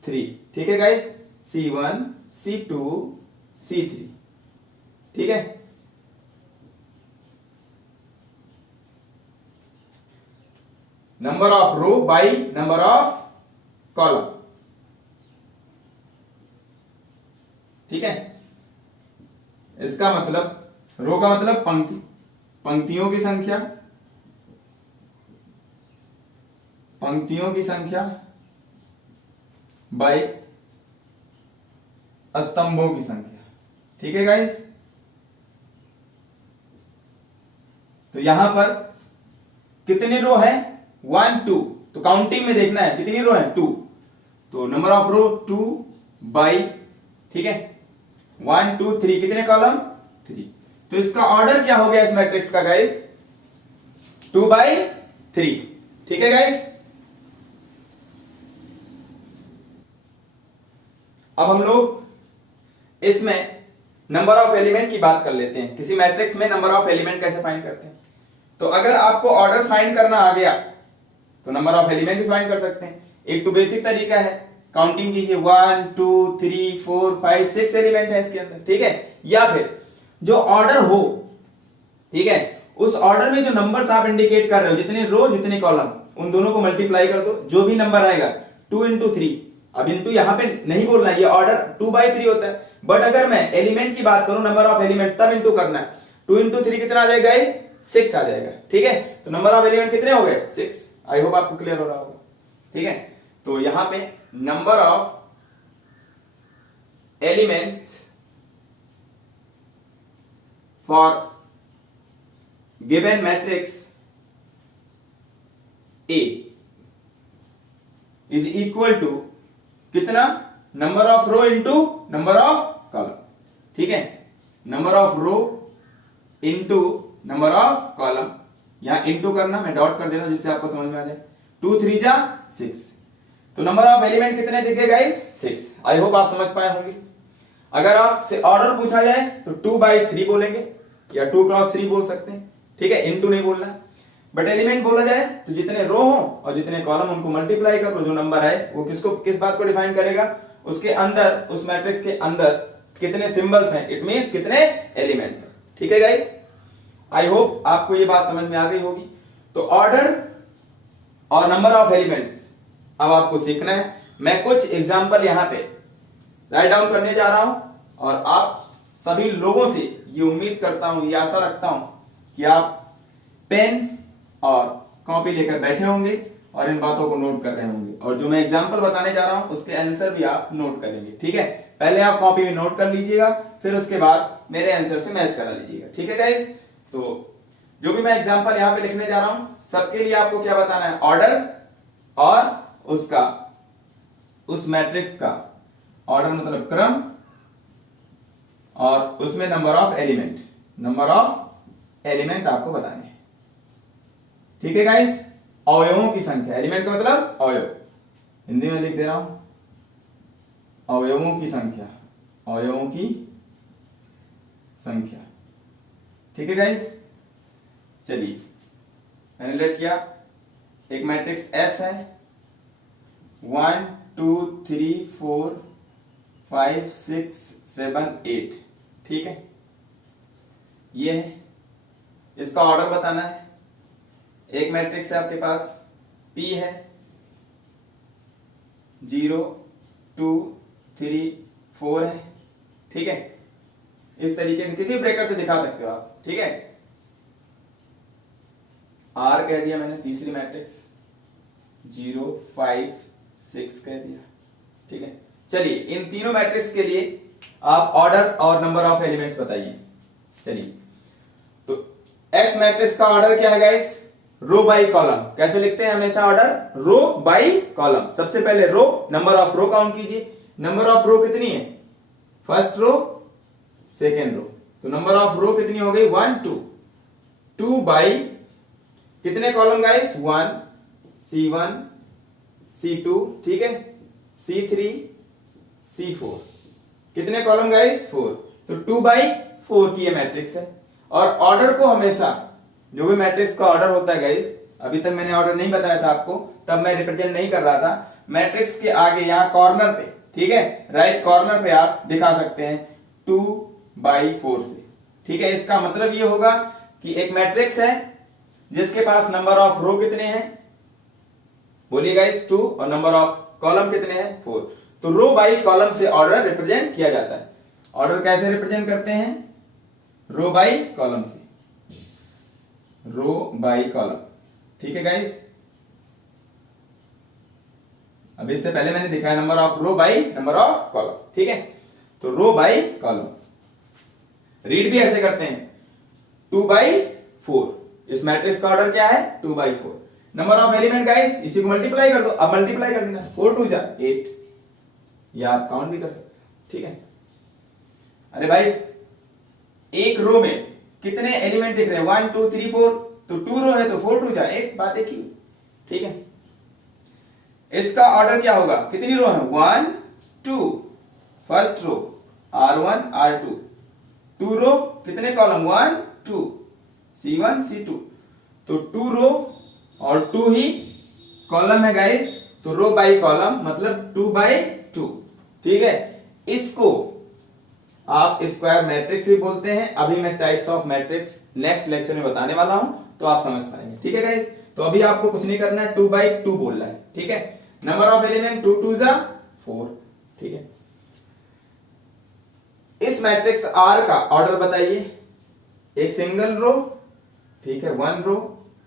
3। ठीक है गाइस, C1 C2 C3। ठीक है, number of row by number of column. ठीक है, इसका मतलब, रो का मतलब पंक्ति, पंक्तियों की संख्या, पंक्तियों की संख्या बाई स्तंभों की संख्या। ठीक है गाइस, तो यहां पर कितनी रो है, 1 2, तो काउंटिंग में देखना है कितनी रो है, 2, तो नंबर ऑफ रो 2 बाई, ठीक है, 1 2 3, कितने कॉलम 3। तो इसका ऑर्डर क्या हो गया इस मैट्रिक्स का गाइस, 2/3, ठीक है गाइस। अब हम लोग इसमें नंबर ऑफ एलिमेंट की बात कर लेते हैं। किसी मैट्रिक्स में नंबर ऑफ एलिमेंट कैसे फाइंड करते हैं। तो अगर आपको ऑर्डर फाइंड करना आ गया तो नंबर ऑफ एलिमेंट भी फाइंड कर सकते हैं। एक तो बेसिक तरीका है, काउंटिंग कीजिए, 1 2 3 4 5 6 एलिमेंट है इसके अंदर, ठीक है। या फिर जो ऑर्डर हो, ठीक है, उस ऑर्डर में जो नंबर्स आप इंडिकेट कर रहे हो, जितने रो जितने कॉलम, उन दोनों को मल्टीप्लाई कर दो, जो भी नंबर आएगा 2 into 3। अब इंटू यहां पे नहीं बोलना, ये ऑर्डर 2/3 होता है, बट अगर मैं एलिमेंट की बात करूं, नंबर ऑफ एलिमेंट, तब इंटू करना है। 2 into 3 कितना आ जाएगा, 6 आ जाएगा, ठीक है। तो नंबर ऑफ एलिमेंट कितने हो गए, 6। आई होप आपको क्लियर हो रहा होगा, ठीक है। तो यहां पे number of elements for given matrix A is equal to कितना, number of row into number of column, ठीक है। Number of row into number of column, यहां इंटू करना, मैं डॉट कर देता हूं जिससे आपको समझ में आ जाए। 2 3 जा 6, तो नंबर ऑफ एलिमेंट कितने दिख गए गाइस, 6। आई होप आप समझ पाए होंगे। अगर आपसे ऑर्डर पूछा जाए तो 2/3 बोलेंगे या 2 क्रॉस 3 बोल सकते हैं, ठीक है, इंटू नहीं बोलना। बट एलिमेंट बोला जाए तो जितने रो हो और जितने कॉलम, उनको मल्टीप्लाई कर लो, जो नंबर है वो किसको, किस बात को डिफाइन करेगा, उसके अंदर, उस मैट्रिक्स के अंदर कितने सिंबल्स हैं, इट मींस कितने एलिमेंट्स हैं, ठीक है गाइस। आई होप आपको ये बात समझ में आ गई होगी। तो ऑर्डर और नंबर ऑफ एलिमेंट्स अब आपको सीखना है। मैं कुछ एग्जांपल यहां पे राइट डाउन करने जा रहा हूं और आप सभी लोगों से ये उम्मीद करता हूं, ये आशा रखता हूं कि आप पेन और कॉपी लेकर बैठे होंगे और इन बातों को नोट कर रहे होंगे, और जो मैं एग्जांपल बताने जा रहा हूं उसके आंसर भी आप नोट करेंगे, ठीक है। पहले आप कॉपी में नोट कर लीजिएगा, फिर उसके बाद मेरे आंसर से मैच करा लीजिएगा, ठीक है गाइस। तो जो भी मैं एग्जांपल यहां पे लिखने जा रहा हूं, सबके लिए आपको क्या बताना है, ऑर्डर और उसका, उस मैट्रिक्स का ऑर्डर मतलब क्रम, और उसमें number of element, number of element आपको बताने हैं, ठीक है गाइस। अवयवों की संख्या, एलिमेंट का मतलब अवयव, हिंदी में लिख दे रहा हूं, अवयवों की संख्या, अवयवों की संख्या, ठीक है गाइस। चलिए मैंने लेट किया, एक मैट्रिक्स एस है, 1 2 3 4 5 6 7 8, ठीक है, ये है, इसका ऑर्डर बताना है। एक मैट्रिक्स है आपके पास, P है, 0 2 3 4 है, ठीक है। इस तरीके से किसी ब्रेकर से दिखा सकते हो आप, ठीक है। R कह दिया मैंने, तीसरी मैट्रिक्स 0 5 6 कह दिया, ठीक है। चलिए इन तीनों मैट्रिक्स के लिए आप ऑर्डर और नंबर ऑफ एलिमेंट्स बताइए। चलिए तो X मैट्रिक्स का ऑर्डर क्या है गाइस, रो बाई कॉलम। कैसे लिखते हैं हमेशा ऑर्डर, रो बाई कॉलम। सबसे पहले रो, नंबर ऑफ रो काउंट कीजिए, नंबर ऑफ रो कितनी है, फर्स्ट रो सेकेंड रो, तो नंबर ऑफ रो कितनी हो गई, 1 2 2 बाई कितने कॉलम गाइस, 1 C1 C2, ठीक है, C3 C4, कितने कॉलम गाइस, 4, तो 2/4 की ये मैट्रिक्स है। और ऑर्डर को हमेशा, जो भी मैट्रिक्स का ऑर्डर होता है गाइस, अभी तक मैंने ऑर्डर नहीं बताया था आपको, तब मैं रिप्रेजेंट नहीं कर रहा था, मैट्रिक्स के आगे यहां कॉर्नर पे, ठीक है, राइट कॉर्नर पे आप दिखा सकते हैं 2/4 से, ठीक है। इसका मतलब ये होगा कि एक मैट्रिक्स है जिसके पास नंबर ऑफ रो कितने हैं, बोलिए गाइस 2, और नंबर ऑफ कॉलम कितने हैं, 4। तो रो बाई कॉलम से ऑर्डर रिप्रेजेंट किया जाता है। ऑर्डर कैसे रिप्रेजेंट करते हैं, रो बाई कॉलम से, रो बाई कॉलम, ठीक है गाइस। अब इससे पहले मैंने दिखाया number of row by number of column, ठीक है। तो रो बाई कॉलम, रीड भी ऐसे करते हैं 2/4। इस मैट्रिक्स का ऑर्डर क्या है, 2/4। नंबर ऑफ एलिमेंट गाइस, इसी को मल्टीप्लाई कर दो। अब मल्टीप्लाई कर देना, 4 2 जा 8, या आप काउंट भी कर सकते हो, ठीक है। अरे भाई एक रो में कितने एलिमेंट दिख रहे हैं, 1 2 3 4, तो 2 रो है तो 4 2 जा 8, बात एक ही, ठीक है। इसका ऑर्डर क्या होगा, कितनी रो है, 1 2, फर्स्ट रो R1 R2, 2 रो कितने कॉलम, 1 2, C1 C2, तो 2 रो और 2 ही कॉलम है गाइस, तो रो बाई कॉलम मतलब 2 बाई 2, ठीक है। इसको आप स्क्वायर मैट्रिक्स भी बोलते हैं। अभी मैं types of matrix next lecture में बताने वाला हूं, तो आप समझ पाएंगे, ठीक है गाइस। तो अभी आपको कुछ नहीं करना है, 2 बाई 2 बोलना है, ठीक है। नंबर ऑफ एलिमेंट 2 2 जा 4, ठीक है। इस मैट्रिक्स R का ऑर्डर बताइए, एक सिंगल रो, ठीक है, 1 रो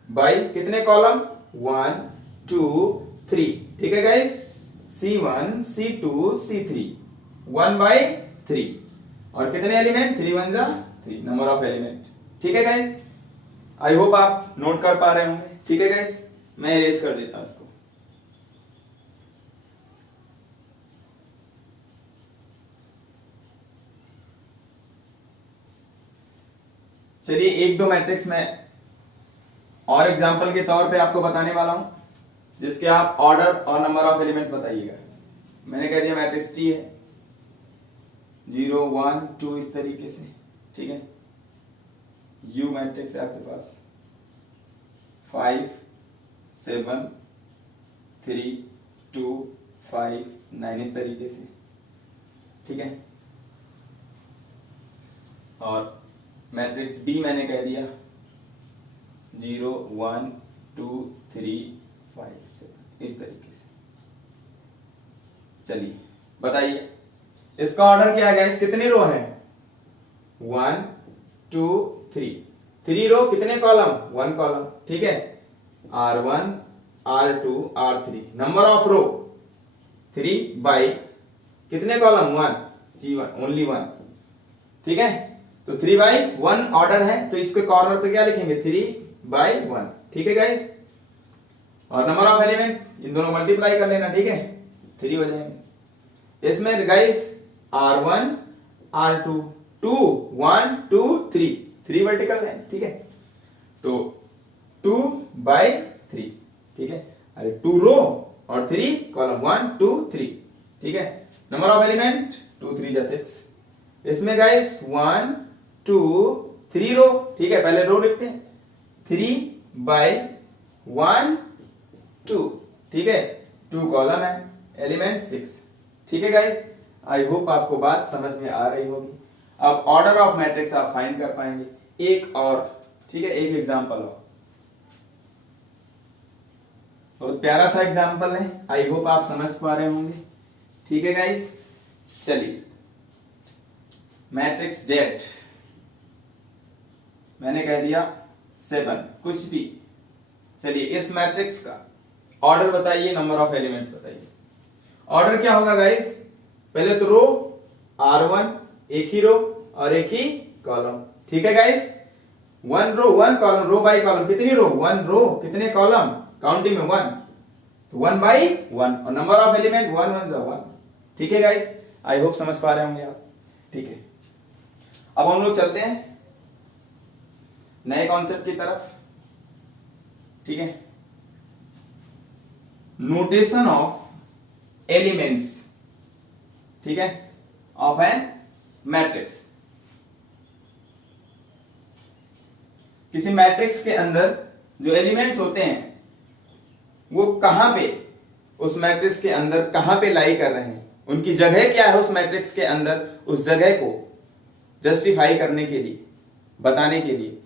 बाई कितने कॉलम, 1 2 3, ठीक है guys. C1 C2 C3, 1 by 3, और कितने एलिमेंट, 3 1 जा 3, नंबर ऑफ एलिमेंट, ठीक है गाइस। आई होप आप नोट कर पा रहे होंगे, ठीक है गाइस। मैं इरेज कर देता हूं इसको। चलिए एक दो मैट्रिक्स में और एग्जांपल के तौर पे आपको बताने वाला हूं, जिसके आप ऑर्डर और नंबर ऑफ एलिमेंट्स बताइएगा। मैंने कह दिया मैट्रिक्स टी है, 0 1 2 इस तरीके से, ठीक है। यू मैट्रिक्स है आपके पास, 5 7 3 2 5 9 इस तरीके से, ठीक है। और मैट्रिक्स बी मैंने कह दिया 0 1 2 3 5 7 इस तरीके से। चलिए बताइए इसका ऑर्डर क्या है गाइस, कितनी रो है, 1 2 3, 3 रो कितने कॉलम, 1 कॉलम, ठीक है। R1 R2 R3, number of row 3 by कितने कॉलम, 1, C1 ओनली 1, ठीक है। तो 3 बाई 1 ऑर्डर है, तो इसके कॉर्नर पे क्या लिखेंगे, 3 बाई 1, ठीक है गाइस। और नंबर ऑफ एलिमेंट इन दोनों मल्टीप्लाई कर लेना, ठीक है, 3 हो जाएंगे। इसमें guys R1 R2 2 1 2 3 vertical line, ठीक है। तो 2 बाई 3, ठीक है। अरे 2 रो और 3 कॉलम, 1 2 3, ठीक है। नंबर ऑफ एलिमेंट 2 3 जा 6। इसमें गाइस 1 2 3 रो, ठीक है, पहले रो लिखते हैं, 3 बाई 1 2, ठीक है। 2 कॉलम है, एलिमेंट 6, ठीक है गाइस। आई होप आपको बात समझ में आ रही होगी। अब ऑर्डर ऑफ मैट्रिक्स आप फाइंड कर पाएंगे। एक और, ठीक है, एक एग्जांपल और, बहुत प्यारा सा एग्जांपल है, आई होप आप समझ पा रहे होंगे, ठीक है गाइस। चलिए मैट्रिक्स जेड मैंने कह दिया 7, कुछ भी। चलिए इस मैट्रिक्स का ऑर्डर बताइए, नंबर ऑफ एलिमेंट्स बताइए। ऑर्डर क्या होगा गाइस, पहले तो रो R1 एक ही रो और एक ही कॉलम, ठीक है guys. 1 row 1 column, row by column, कितनी रो, 1 रो कितने कॉलम, काउंटिंग में 1, तो 1 बाई 1, और नंबर ऑफ एलिमेंट 1 1 1, ठीक है गाइस। आई होप समझ पा रहे होंगे आप, ठीक है। अब हम लोग चलते हैं नए कॉन्सेप्ट की तरफ, ठीक है। नोटेशन ऑफ एलिमेंट्स, ठीक है, ऑफ एन मैट्रिक्स। किसी मैट्रिक्स के अंदर जो एलिमेंट्स होते हैं वो कहां पे, उस मैट्रिक्स के अंदर कहां पे लाई कर रहे हैं, उनकी जगह क्या है उस मैट्रिक्स के अंदर, उस जगह को जस्टिफाई करने के लिए, बताने के लिए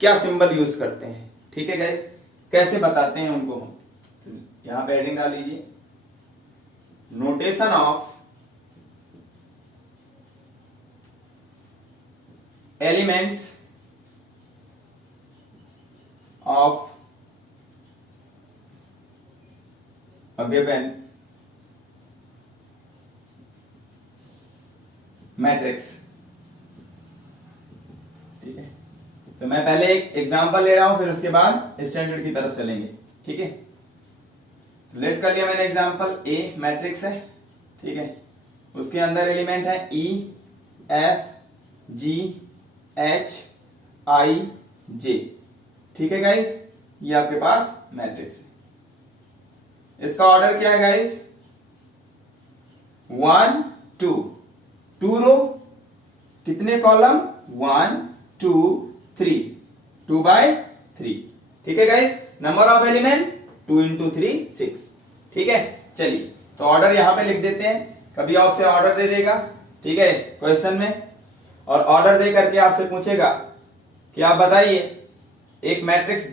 क्या सिंबल यूज करते हैं, ठीक है गाइस। कैसे बताते हैं उनको हम, यहां पे हेडिंग डाल लीजिए, notation of elements of a given matrix, ठीक है। तो मैं पहले एक एग्जांपल ले रहा हूं, फिर उसके बाद स्टैंडर्ड की तरफ चलेंगे। ठीक है, लेट कर लिया मैंने एग्जांपल, ए मैट्रिक्स है, ठीक है, उसके अंदर एलिमेंट है E F G H I जे, ठीक है गाइस, ये आपके पास मैट्रिक्स है। इसका ऑर्डर क्या है गाइस, 1 2, 2 रो, कितने कॉलम, 1 2 3, 2 by 3, ठीक है guys, number of element 2 into 3 6, ठीक है। चलिए तो ऑर्डर यहां पे लिख देते हैं, कभी आपसे ऑर्डर दे देगा, ठीक है, क्वेश्चन में, और ऑर्डर दे करके आपसे पूछेगा कि आप बताइए, एक मैट्रिक्स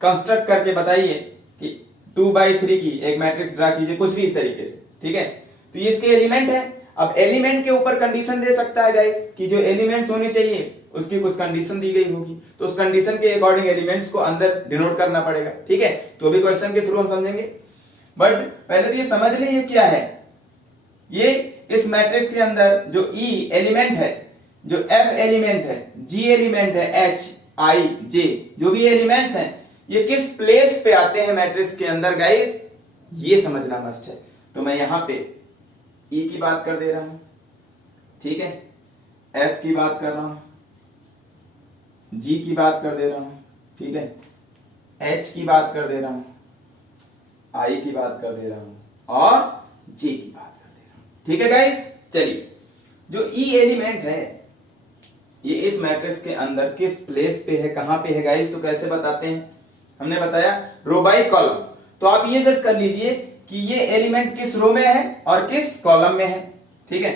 कंस्ट्रक्ट करके बताइए कि 2 by 3 की एक मैट्रिक्स ड्रा कीजिए, कुछ भी इस तरीके से, ठीक है। तो ये इसके एलिमेंट है। अब एलिमेंट के ऊपर कंडीशन दे सकता है गाइस कि जो एलिमेंट्स होने चाहिए उसकी कुछ कंडीशन दी गई होगी, तो उस कंडीशन के अकॉर्डिंग एलिमेंट्स को अंदर डिनोट करना पड़ेगा, ठीक है। तो अभी क्वेश्चन के थ्रू हम समझेंगे, बट पहले तो ये समझ लें ये क्या है। ये इस मैट्रिक्स के अंदर जो ई एलिमेंट है, जो एफ एलिमेंट है, जी एलिमेंट है, एच आई जे जो भी एलिमेंट्स हैं, ये किस प्लेस पे आते हैं मैट्रिक्स के अंदर गाइस, ये समझना मस्ट है। तो मैं यहां पे ई की बात कर दे रहा हूं, ठीक है, एफ की बात कर रहा हूं, जी की बात कर दे रहा हूं, ठीक है, एच की बात कर दे रहा हूं, आई की बात कर दे रहा हूं और जे की बात कर दे रहा हूं, ठीक है गाइस। चलिए, जो ई एलिमेंट है ये इस मैट्रिक्स के अंदर किस प्लेस पे है, कहां पे है गाइस, तो कैसे बताते हैं, हमने बताया रो बाई कॉलम। तो आप ये जज कर लीजिए कि ये एलिमेंट किस रो में है और किस कॉलम में है, ठीक है।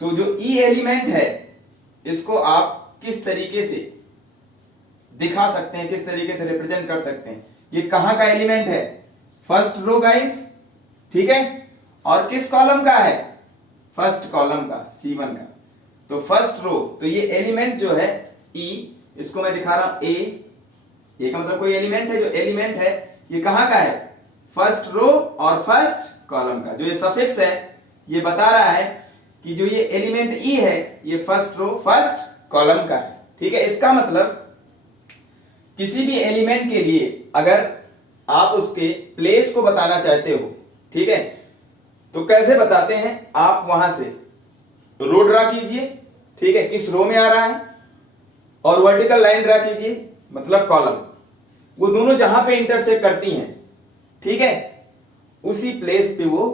तो जो ई एलिमेंट है इसको आप किस तरीके से दिखा सकते हैं, किस तरीके से रिप्रेजेंट कर सकते हैं, ये कहां का एलिमेंट है, फर्स्ट रो गाइस, ठीक है, और किस कॉलम का है, फर्स्ट कॉलम का, C1 का। तो फर्स्ट रो, तो ये एलिमेंट जो है E, इसको मैं दिखा रहा हूं ए का मतलब कोई एलिमेंट है, जो एलिमेंट है ये कहां का है, फर्स्ट रो और फर्स्ट कॉलम का। जो ये सफिक्स है ये बता रहा है कि जो ये एलिमेंट E है ये फर्स्ट रो फर्स्ट कॉलम का है, ठीक है। इसका मतलब किसी भी एलिमेंट के लिए अगर आप उसके प्लेस को बताना चाहते हो, ठीक है, तो कैसे बताते हैं, आप वहां से रो ड्रा कीजिए, ठीक है, किस रो में आ रहा है, और वर्टिकल लाइन ड्रा कीजिए, मतलब कॉलम, वो दोनों जहां पे इंटरसेक्ट करती हैं, ठीक है, उसी प्लेस पे वो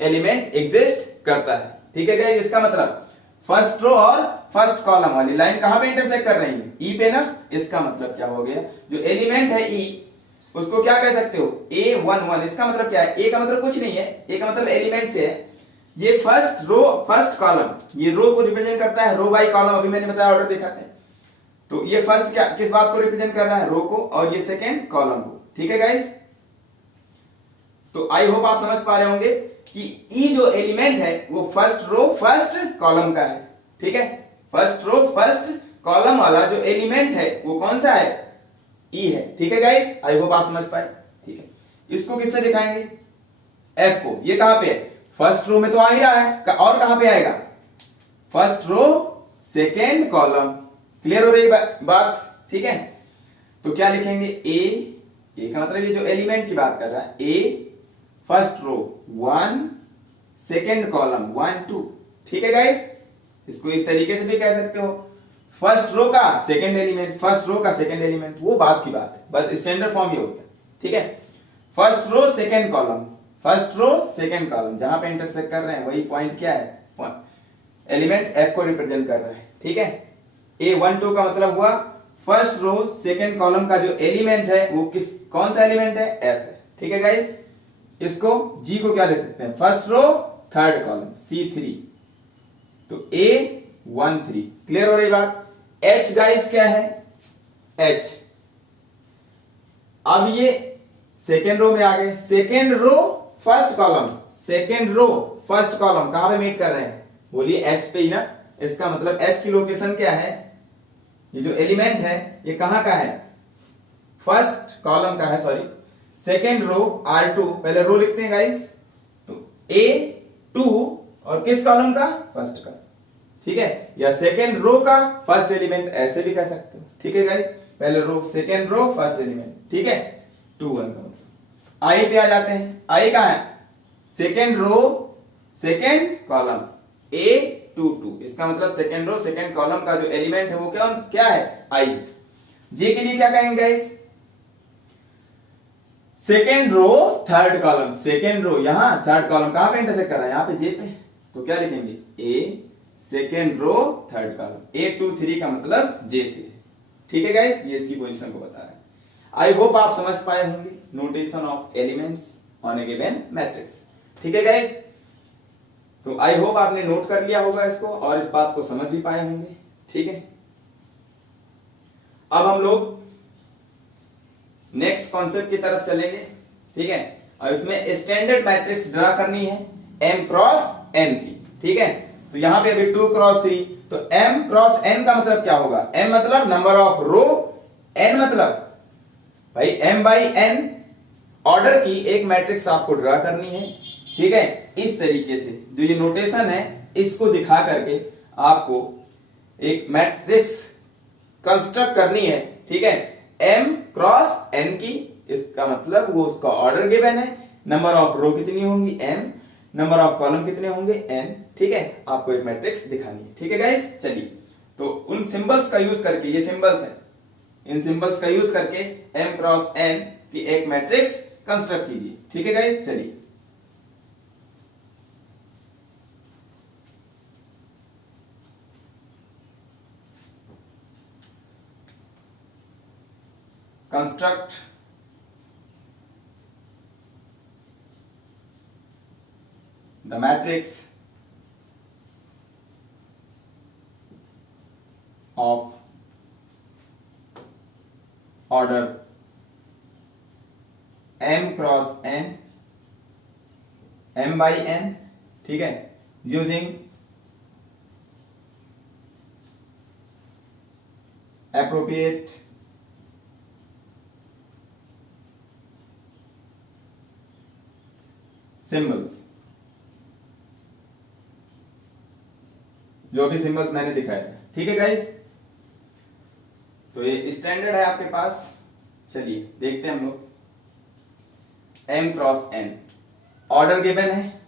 एलिमेंट एग्जिस्ट करता है, ठीक है गाइस। इसका मतलब फर्स्ट रो और फर्स्ट कॉलम वाली लाइन कहां पे इंटरसेक्ट कर रही है, ई पे ना। इसका मतलब क्या हो गया, जो एलिमेंट है ई उसको क्या कह सकते हो, A11। इसका मतलब क्या है, ए का मतलब कुछ नहीं है, ए का मतलब एलिमेंट से है। ये फर्स्ट रो फर्स्ट कॉलम, ये रो को रिप्रेजेंट करता है, रो बाई कॉलम, अभी मैंने बताया ऑर्डर दिखाते हैं। तो ये फर्स्ट क्या किस बात को रिप्रेजेंट कर रहा है, रो को, और ये सेकेंड कॉलम को, ठीक है गाइस। तो आई होप आप समझ पा रहे होंगे कि ई जो एलिमेंट है वो फर्स्ट रो फर्स्ट कॉलम का है, ठीक है। फर्स्ट रो फर्स्ट कॉलम वाला जो एलिमेंट है वो कौन सा है, ई है, ठीक है गाइस। आई होप आप समझ पाए, ठीक है। इसको किससे दिखाएंगे, एफ को। ये कहां पे है, फर्स्ट रो में तो आ ही रहा है, और कहां पे आएगा, first row second column. Clear हो रही बात, ठीक है। तो क्या लिखेंगे, ए का मतलब ये जो एलिमेंट की बात कर रहा है, ए फर्स्ट रो 1 सेकेंड कॉलम 1 2, ठीक है गाइस। इसको इस तरीके से भी कह सकते हो, फर्स्ट रो का सेकेंड एलिमेंट, फर्स्ट रो का सेकेंड एलिमेंट, वो बात की बात है, बस स्टैंडर्ड फॉर्म ये हो गया, ठीक है। First row second column, first row second column, जहां पे इंटरसेक्ट कर रहे हैं वही पॉइंट क्या है, एलिमेंट एफ को रिप्रेजेंट कर रहा है, ठीक है। A12 का मतलब हुआ फर्स्ट रो सेकेंड कॉलम का जो एलिमेंट है वो कौन सा एलिमेंट है, एफ है, ठीक है गाइस। इसको जी को क्या लिख सकते हैं, first row third column C3, तो A13। क्लियर हो रही बात। H गाइस क्या है, H, अब ये सेकेंड रो में आ गए, second row first column, second row first column कहां पे मीट कर रहे हैं, बोलिए H पे ही ना। इसका मतलब H की लोकेशन क्या है, ये जो एलिमेंट है ये कहां का है, फर्स्ट कॉलम का है, सॉरी, सेकेंड रो R2, पहले रो लिखते हैं गाइस, तो A2 और किस कॉलम का, फर्स्ट का, ठीक है, या सेकेंड रो का फर्स्ट एलिमेंट, ऐसे भी कह सकते हो, ठीक है गाइस। पहले row second row first element, ठीक है। 2 1 का मतलब। आई पे आ जाते हैं, आई कहाँ है, second row second column, A22, इसका मतलब सेकेंड रो सेकेंड कॉलम का जो एलिमेंट है वो क्या है, आई। जे के लिए क्या कहेंगे guys, second row third column, second row यहां थर्ड कॉलम कहां पे इंटरसेक्ट कर रहा है, यहां पे जे पे, तो क्या लिखेंगे, a second row third column, A23 का मतलब जे से। ठीक है गाइस, ये इसकी पोजीशन को बता रहा है। आई होप आप समझ पाए होंगे notation of elements on A given matrix. ठीक है गाइस, तो आई होप आपने नोट कर लिया होगा इसको और इस बात को समझ भी पाए होंगे। ठीक है, अब हम लोग नेक्स्ट कॉन्सेप्ट की तरफ चलेंगे। ठीक है, और इसमें स्टैंडर्ड मैट्रिक्स ड्रा करनी है m क्रॉस n की। ठीक है, तो यहां पे अभी 2 क्रॉस 3, तो m क्रॉस n का मतलब क्या होगा, m मतलब नंबर ऑफ रो, n मतलब भाई m बाई n ऑर्डर की एक मैट्रिक्स आपको ड्रा करनी है। ठीक है, इस तरीके से जो ये नोटेशन है इसको दिखा करके आपको एक मैट्रिक्स कंस्ट्रक्ट करनी है। ठीक है, m क्रॉस n की, इसका मतलब वो उसका ऑर्डर गिवन है, नंबर ऑफ रो कितनी होंगी m, नंबर ऑफ कॉलम कितने होंगे n। ठीक है, आपको एक मैट्रिक्स दिखानी है। ठीक है गाइस, चलिए तो उन सिंबल्स का यूज करके, ये सिंबल्स हैं, इन सिंबल्स का यूज करके m क्रॉस n की एक मैट्रिक्स कंस्ट्रक्ट कीजिए। ठीक है गाइस, चलिए construct the matrix of order m cross n, m by n, ठीक है, using appropriate सिंबल्स, जो भी सिंबल्स मैंने दिखाया। ठीक है गाइस, तो ये स्टैंडर्ड है आपके पास। चलिए देखते हैं हम लोग, m cross n order given है,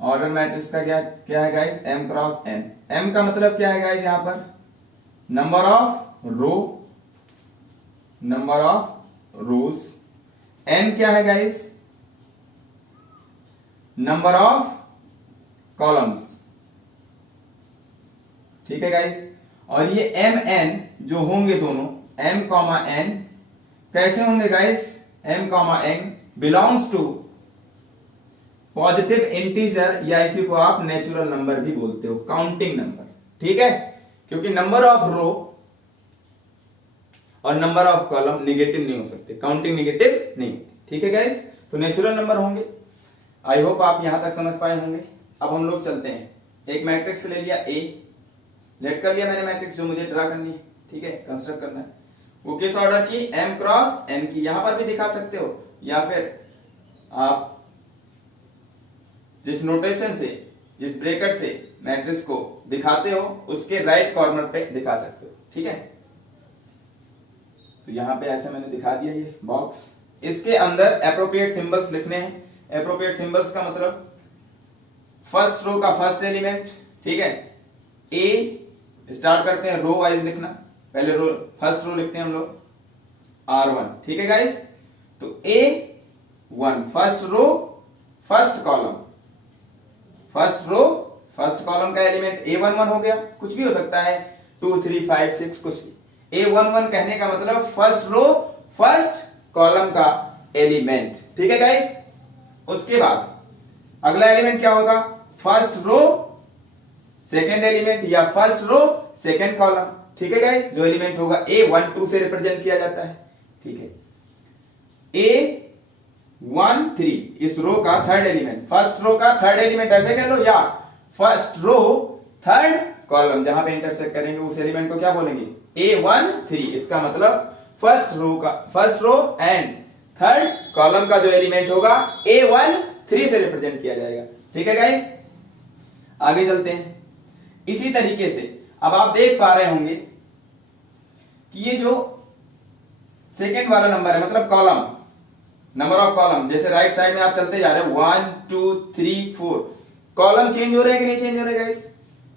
ऑर्डर मैट्रिक्स का क्या है guys, m cross n। m का मतलब क्या है गाइस, यहां पर number of row, number of rows, n क्या है गाइस, नंबर ऑफ कॉलम्स। ठीक है गाइस, और ये m n जो होंगे दोनों m कॉमा n कैसे होंगे guys, m comma n belongs to positive integer, या इसी को आप नेचुरल नंबर भी बोलते हो, काउंटिंग नंबर। ठीक है, क्योंकि नंबर ऑफ रो और नंबर ऑफ कॉलम निगेटिव नहीं हो सकते, काउंटिंग निगेटिव नहीं होती। ठीक है गाइस, तो नेचुरल नंबर होंगे। आई होप आप यहां तक समझ पाए होंगे। अब हम लोग चलते हैं, एक मैट्रिक्स ले लिया A, लेट कर लिया मैंने मैट्रिक्स जो मुझे ड्रा करनी है। ठीक है, कंस्ट्रक्ट करना है, वो किस ऑर्डर की, m क्रॉस n की। यहां पर भी दिखा सकते हो, या फिर आप जिस नोटेशन से, जिस ब्रैकेट से मैट्रिक्स को दिखाते हो उसके राइट कॉर्नर पे दिखा सकते हो। ठीक है, तो यहां पे ऐसे मैंने दिखा दिया ये बॉक्स, इसके अंदर एप्रोप्रिएट सिंबल्स लिखने हैं। एप्रोप्रिएट सिंबल्स का मतलब फर्स्ट रो का फर्स्ट एलिमेंट। ठीक है, ए स्टार्ट करते हैं रो वाइज लिखना, पहले रो फर्स्ट रो लिखते हैं हम लोग R1। ठीक है गाइस, तो A1 first row first column, first row first column का एलिमेंट A11 हो गया, कुछ भी हो सकता है 2 3 5 6 कुछ भी। A11 कहने का मतलब फर्स्ट रो फर्स्ट कॉलम का एलिमेंट। ठीक है गाइस, उसके बाद अगला एलिमेंट क्या होगा, फर्स्ट रो सेकेंड एलिमेंट, या फर्स्ट रो सेकेंड कॉलम। ठीक है गाइस, जो एलिमेंट होगा A12 से रिप्रेजेंट किया जाता है। ठीक है, A13 इस रो का थर्ड एलिमेंट, फर्स्ट रो का थर्ड एलिमेंट ऐसे कह लो, या फर्स्ट रो थर्ड कॉलम जहां पे इंटरसेक्ट करेंगे उस एलिमेंट को क्या बोलेंगे, A13। इसका मतलब first row and third column का जो एलिमेंट होगा A13 से रिप्रेजेंट किया जाएगा। ठीक है गाइस, आगे चलते हैं। इसी तरीके से अब आप देख पा रहे होंगे कि ये जो सेकेंड वाला नंबर है, मतलब कॉलम, नंबर ऑफ कॉलम, जैसे राइट साइड में आप चलते जा रहे हो 1 2 3 4, कॉलम चेंज हो रहे हैं कि नहीं चेंज हो रहे guys?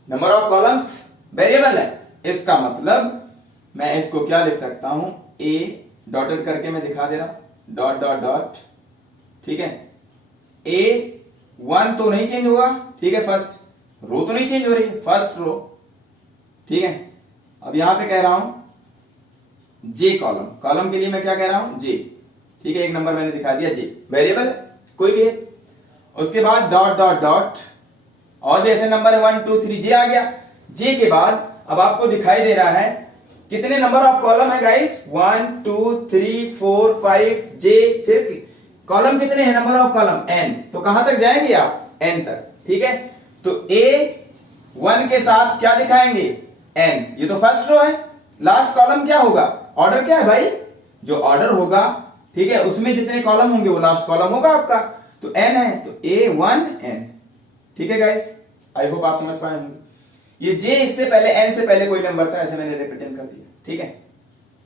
Number of columns variable है, इसका मतलब मैं इसको क्या लिख सकता हूं, ए डॉटेड करके मैं दिखा दे रहा हूं, डॉट डॉट डॉट, ठीक है। ए 1 तो नहीं चेंज होगा, ठीक है, फर्स्ट रो तो नहीं चेंज हो रही, फर्स्ट रो, ठीक है। अब यहां पे कह रहा हूं जे कॉलम, कॉलम के लिए मैं क्या कह रहा हूं, जे, ठीक है, एक नंबर मैंने दिखा दिया, जे वेरिएबल कोई भी है। उसके बाद डॉट डॉट डॉट, और भी ऐसे नंबर है 1 2 3, जे आ गया। जे के बाद अब आपको दिखाई दे रहा है कितने नंबर ऑफ कॉलम है गाइस, 1 2 3 4 5, जे, फिर कॉलम कितने हैं, नंबर ऑफ कॉलम n, तो कहां तक जाएंगे आप, n तक, ठीक है। तो A1 के साथ क्या दिखाएंगे, n, ये तो फर्स्ट रो है, लास्ट कॉलम क्या होगा, ऑर्डर क्या है भाई, जो ऑर्डर होगा, ठीक है, उसमें जितने कॉलम होंगे वो लास्ट कॉलम होगा आपका, तो n है, तो A1 n, ठीक है गाइस, आई होप आप समझ पाए होंगे। ये J इससे पहले n से पहले कोई नंबर था, ऐसे मैंने रिप्रेजेंट कर दिया, ठीक है।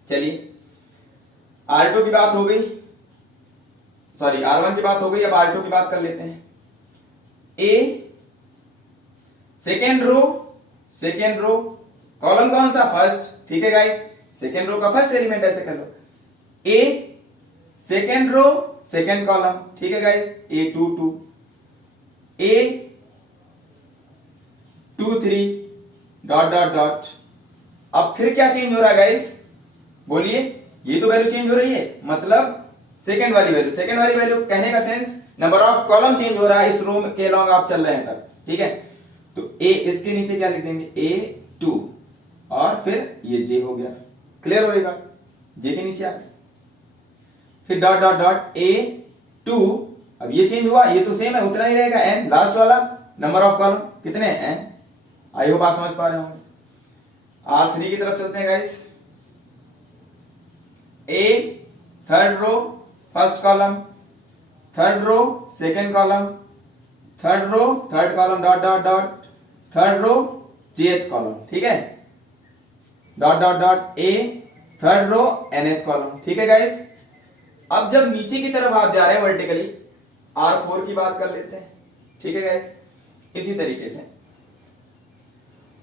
चलिए R2 की बात हो गई, सॉरी R1 की बात हो गई, अब R2 की बात कर लेते हैं। A सेकेंड रो कॉलम कौन सा, फर्स्ट, ठीक है गाइस, सेकेंड रो का फर्स्ट एलिमेंट ऐसे कर लो, A second row second column, ठीक है guys, A2 2, A2 3 dot dot dot. अब फिर क्या चेंज हो रहा है गाइस, बोलिए, ये तो वैल्यू चेंज हो रही है, मतलब सेकेंड वाली वैल्यू कहने का sense number of column change हो रहा है, इस रो के अलॉन्ग आप चल रहे हैं तब, ठीक है। तो ए, इसके नीचे क्या लिख देंगे, A2, और फिर ये जे हो गया, क्लियर हो रही बात, जे के नीचे आ गया, फिर डॉट डॉट डॉट A2, अब ये चेंज हुआ, ये तो सेम है, उतना ही रहेगा, n, लास्ट वाला नंबर ऑफ कॉलम कितने हैं, n, आई होप आप समझ पा रहे होंगे। R3 की तरफ चलते हैं guys, A third row first column, third row second column, third row third column dot dot dot, third row jth column, ठीक है, dot dot dot, A third row nth column, ठीक है गाइस। अब जब नीचे की तरफ आप जा रहे हैं वर्टिकली, R4 की बात कर लेते हैं, ठीक है गाइस, इसी तरीके से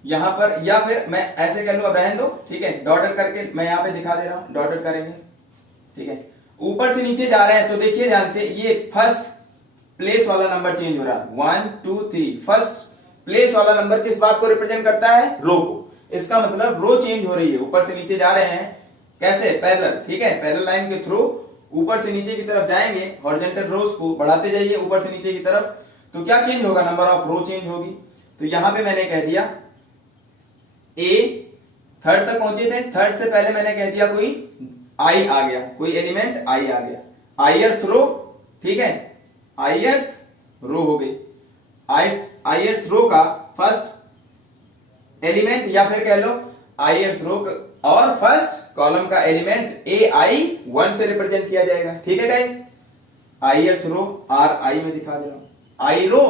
यहां पर, या फिर मैं ऐसे कर लूं, अब रहने दो, ठीक है, डॉटेड करके मैं यहां पे दिखा दे रहा हूं, डॉटेड करेंगे, ठीक है। ऊपर से नीचे जा रहे हैं तो देखिए ध्यान से, ये फर्स्ट प्लेस वाला नंबर चेंज हो रहा है, 1 2 3, फर्स्ट प्लेस वाला नंबर किस बात को रिप्रेजेंट करता है, रो को, इसका मतलब रो चेंज हो रही है, ऊपर से नीचे जा रहे हैं, कैसे, पैरेलल, ठीक है, पैरेलल लाइन के थ्रू ऊपर से नीचे की तरफ जाएंगे, हॉरिजॉन्टल रोज को बढ़ाते जाइए ऊपर से नीचे की तरफ, तो क्या चेंज होगा, नंबर ऑफ रो चेंज होगी। तो यहां पे मैंने कह दिया ए थर्ड तक पहुंचे थे, थर्ड से पहले मैंने कह दिया कोई आई आ गया, कोई एलिमेंट आई आ गया, आईएथ रो, ठीक है, आईएथ रो हो गई, आईएथ रो का फर्स्ट एलिमेंट, या फिर कह लो आईएथ रो और फर्स्ट कॉलम का एलिमेंट AI1 से रिप्रेजेंट किया जाएगा, ठीक है गाइस। आईएथ रो RI में दिखा दे रहा हूं, i row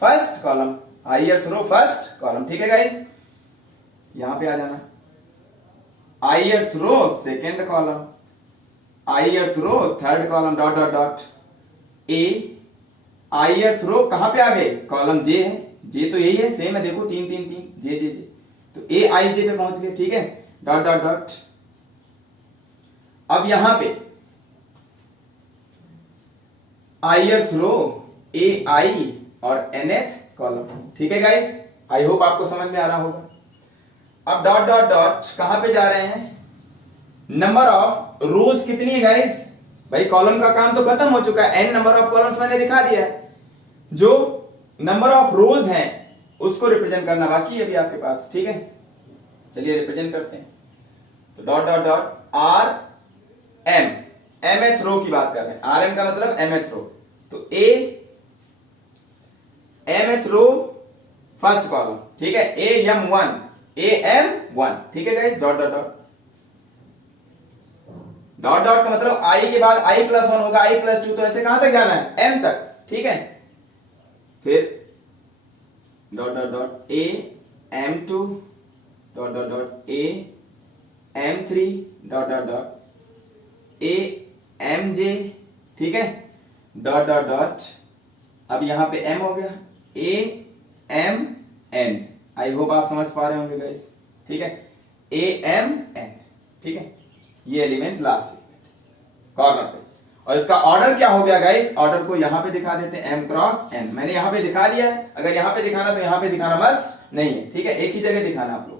first column, ith row first column, ठीक है गाइस, यहां पे आ जाना, ith row second column, ith row third column, dot dot dot, a ith row कहां पे आ गए, कॉलम जे है, जे तो यही है, सेम है, देखो 3 3 3, जे जे जे, तो AIJ पे पहुंच गए, ठीक है, डॉट डॉट डॉट। अब यहां पे आईएथ रो AI और nth कॉलम, ठीक है गाइस, आई होप आपको समझ में आ रहा होगा। अब डॉट डॉट डॉट कहां पे जा रहे हैं, नंबर ऑफ रोज कितनी है गाइस, भाई कॉलम का काम तो खत्म हो चुका है, n नंबर ऑफ कॉलम्स मैंने दिखा दिया है, जो नंबर ऑफ रोज हैं उसको रिप्रेजेंट करना बाकी है अभी आपके पास, ठीक है, चलिए रिप्रेजेंट करते हैं। तो dot dot dot R M, mth row की बात कर रहे हैं, rm का मतलब mth रो, तो a mth row first column, ठीक है, AM1, AM1, ठीक है guys, dot dot dot, dot dot का मतलब i के बाद i+1 होगा, i+2, तो ऐसे कहां तक जाना है, m तक, ठीक है, फिर dot dot dot AM2, dot dot dot M3 dot dot dot AMJ, ठीक है, डॉट डॉट डॉट, अब यहां पे M हो गया, AMN। आई होप आप समझ पा रहे होंगे गाइस, ठीक है, AMN, ठीक है, ये एलिमेंट लास्ट एलिमेंट कॉर्नर पे। और इसका ऑर्डर क्या हो गया गाइस, ऑर्डर को यहां पे दिखा देते हैं M क्रॉस N। मैंने यहां पे दिखा लिया है, अगर यहां पे दिखाना तो यहां पे दिखाना मस्ट नहीं है, ठीक है, एक ही जगह दिखाना आप लोग,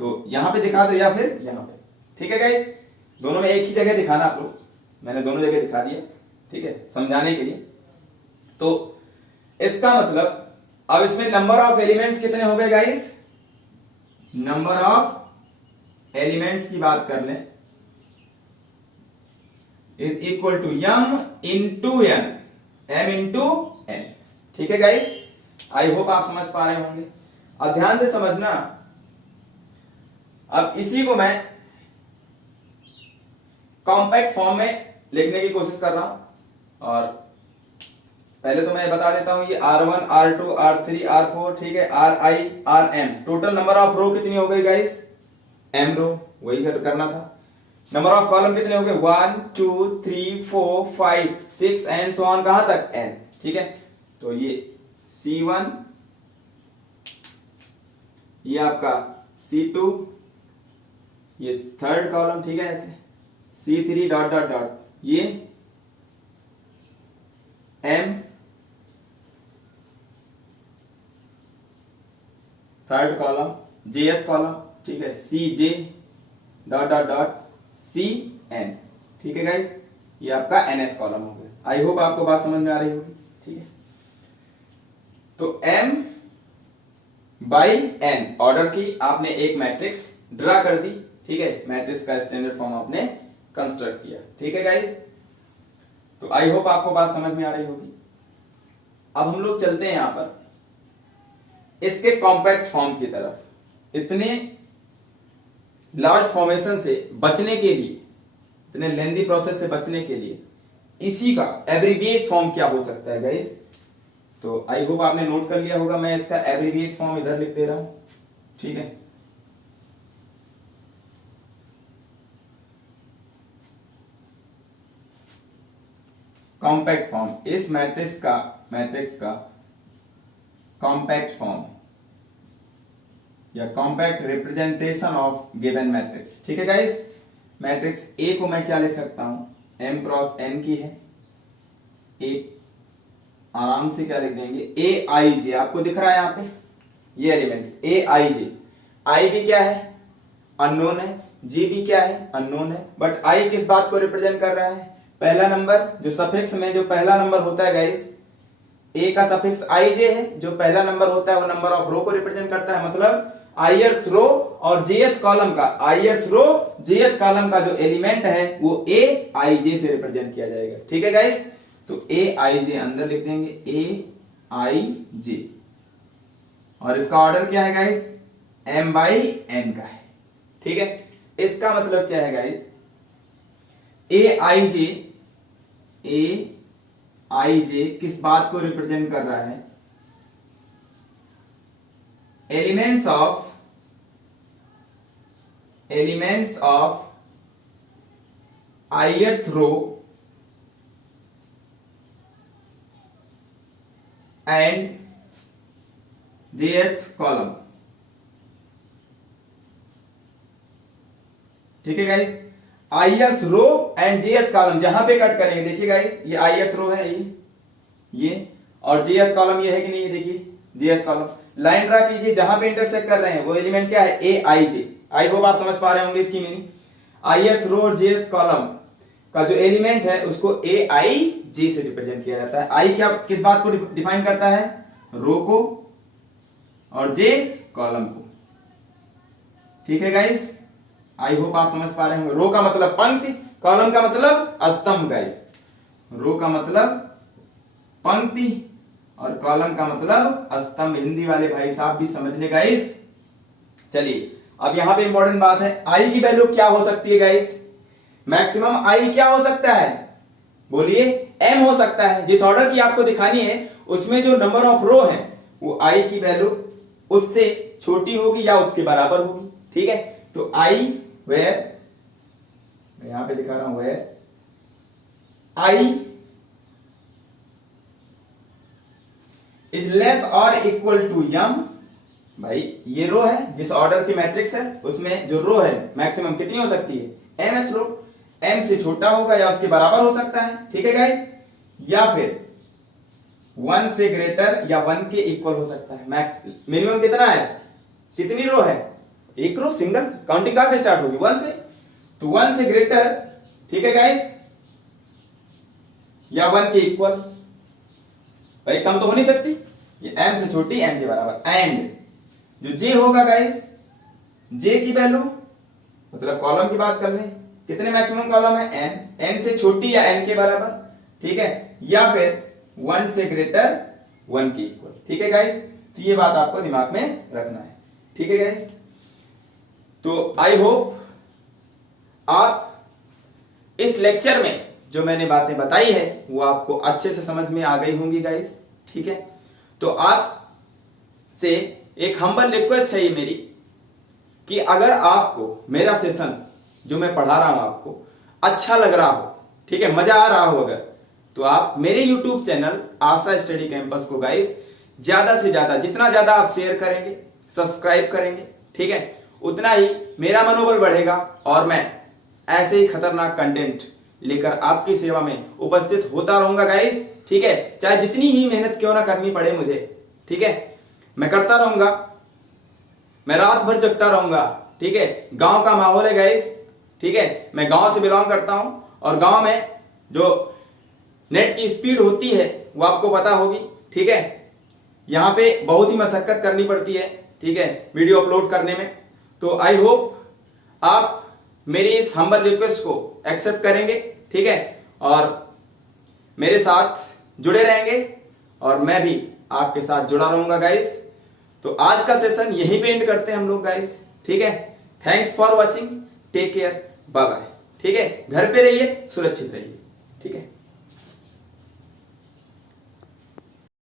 तो यहां पे दिखा दो या फिर यहां पे, ठीक है गाइस, दोनों में एक ही जगह दिखाना आप लोग, मैंने दोनों जगह दिखा दिया, ठीक है, समझाने के लिए। तो इसका मतलब अब इसमें नंबर ऑफ एलिमेंट्स कितने हो गए गाइस, नंबर ऑफ एलिमेंट्स की बात कर लें, is equal to m into n, m into n, ठीक है गाइस, आई होप आप समझ पा रहे होंगे। अब ध्यान से समझना, अब इसी को मैं कॉम्पैक्ट फॉर्म में लिखने की कोशिश कर रहा हूं, और पहले तो मैं बता देता हूं, ये R1 R2 R3 R4, ठीक है, Ri Rm, total number of row कितनी हो गई गाइस, m रो, वही करना था। नंबर ऑफ कॉलम कितने हो गए, 1 2 3 4 5 6 एंड सो ऑन, कहां तक n, ठीक है। तो ये C1, ये आपका C2, ये थर्ड कॉलम, ठीक है, ऐसे C3 डॉट डॉट डॉट, ये M third column, jth column, ठीक है, CJ dot dot dot CN, ठीक है गाइस, ये आपका nth कॉलम हो गया। आई होप आपको बात समझ में आ रही होगी, ठीक है। तो M बाई N ऑर्डर की आपने एक मैट्रिक्स ड्रा कर दी, ठीक है, मैट्रिक्स का स्टैंडर्ड फॉर्म आपने कंस्ट्रक्ट किया, ठीक है गाइस। तो आई होप आपको बात समझ में आ रही होगी। अब हम लोग चलते हैं यहां पर इसके कॉम्पैक्ट फॉर्म की तरफ। इतने लार्ज फॉर्मेशन से बचने के लिए, इतने लेंदी प्रोसेस से बचने के लिए इसी का एब्रिविएट फॉर्म क्या हो सकता है गाइस, तो आई होप आपने नोट कर लिया होगा। मैं इसका एब्रिविएट फॉर्म इधर लिख दे रहा हूं, ठीक है। कॉम्पैक्ट फॉर्म, इस मैट्रिक्स का कॉम्पैक्ट फॉर्म या compact representation of given matrix, ठीक है गाइस। मैट्रिक्स ए को मैं क्या लिख सकता हूं, m क्रॉस n की है, एक आराम से क्या लिख देंगे, aij, आपको दिख रहा है यहां पे ये एलिमेंट aij, i भी क्या है, अननोन है, j भी क्या है, अननोन है, बट i किस बात को रिप्रेजेंट कर रहा है, पहला नंबर, जो सफिक्स में जो पहला नंबर होता है गाइस, a का सफिक्स ij है, जो पहला नंबर होता है वो नंबर ऑफ रो को रिप्रेजेंट करता है, मतलब ith रो और jth कॉलम का, ith रो jth कॉलम का जो एलिमेंट है वो aij से रिप्रेजेंट किया जाएगा, ठीक है गाइस। तो aij अंदर लिख देंगे aij, और इसका ऑर्डर क्या है गाइस, m बाई n का है, ठीक है। इसका मतलब क्या है गाइस, aij किस बात को रिप्रेजेंट कर रहा है, elements of ith row and jth column, ठीक है guys. ith row and jth column, जहां पे कट करेंगे देखिए गाइस, ये ith रो है, ये और jth कॉलम ये है कि नहीं, ये देखिए jth कॉलम, लाइन ड्रा कीजिए, जहां पे इंटरसेक्ट कर रहे हैं वो एलिमेंट क्या है, aij। आई होप आप समझ पा रहे होंगे इसकी मीनिंग। ith रो और jth कॉलम का जो एलिमेंट है उसको aij से रिप्रेजेंट किया जाता है। आई क्या किस बात को डिफाइन करता है, रो को और j कॉलम को, ठीक है गाइस। आई होप आप समझ पा रहे होंगे। रो का मतलब पंक्ति, कॉलम का मतलब स्तंभ गाइस, रो का मतलब पंक्ति और कॉलम का मतलब स्तंभ। हिंदी वाले भाई साहब भी समझ ले गाइस। चलिए अब यहां पे इंपॉर्टेंट बात है, आई की वैल्यू क्या हो सकती है गाइस, मैक्सिमम आई क्या हो सकता है, बोलिए m हो सकता है। जिस ऑर्डर की आपको दिखानी है उसमें जो नंबर ऑफ रो है वो आई की वैल्यू उससे छोटी होगी या उसके बराबर होगी, ठीक है। तो आई वेयर, मैं यहां पे दिखा रहा हूं, वेयर आई इज लेस और इक्वल टू m, भाई ये रो है, जिस ऑर्डर की मैट्रिक्स है उसमें जो रो है मैक्सिमम कितनी हो सकती है, mth रो, m से छोटा होगा या उसके बराबर हो सकता है, ठीक है गाइस, या फिर 1 से ग्रेटर या 1 के इक्वल हो सकता है। मिनिमम कितना है, कितनी रो है, एक रो, सिंगल, काउंटिंग कहां से स्टार्ट होगी, 1 से, तो 1 से ग्रेटर, ठीक है गाइस, या 1 के इक्वल, भाई कम तो हो नहीं सकती, ये m से छोटी m के बराबर, एंड जो j होगा गाइस, j की वैल्यू, मतलब कॉलम की बात कर लें, कितने मैक्सिमम कॉलम है, n से छोटी या n के बराबर, ठीक है, या फिर 1 से ग्रेटर 1 के इक्वल, ठीक है गाइस, तो ये बात आपको दिमाग में रखना है, ठीक है गाइस। तो आई होप आप इस लेक्चर में जो मैंने बातें बताई है वो आपको अच्छे से समझ में आ गई होंगी गाइस, ठीक है। तो आप से एक हम्बल रिक्वेस्ट है ये मेरी, कि अगर आपको मेरा सेशन जो मैं पढ़ा रहा हूं आपको अच्छा लग रहा हो, ठीक है, मजा आ रहा हो अगर, तो आप मेरे YouTube चैनल आशा स्टडी कैंपस को गाइस ज्यादा से ज्यादा, जितना ज्यादा आप शेयर करेंगे, सब्सक्राइब करेंगे, ठीक है, उतना ही मेरा मनोबल बढ़ेगा और मैं ऐसे ही खतरनाक कंटेंट लेकर आपकी सेवा में उपस्थित होता रहूंगा गाइस, ठीक है, चाहे जितनी ही मेहनत क्यों ना करनी पड़े मुझे, ठीक है, मैं करता रहूंगा, मैं रात भर जगता रहूंगा, ठीक है। गांव का माहौल है गाइस, ठीक है, मैं गांव से बिलोंग करता हूं और गांव में जो नेट की स्पीड होती है वो आपको पता होगी, ठीक है, यहां पे बहुत ही मशक्कत करनी पड़ती है, ठीक है, वीडियो अपलोड करने में। तो आई होप आप मेरी इस हम्बल रिक्वेस्ट को एक्सेप्ट करेंगे, ठीक है, और मेरे साथ जुड़े रहेंगे और मैं भी आपके साथ जुड़ा रहूंगा गाइस। तो आज का सेशन यहीं पे एंड करते हैं हम लोग गाइस, ठीक है। Thanks for watching, take care, bye bye, ठीक है, घर पे रहिए, सुरक्षित रहिए, ठीक है।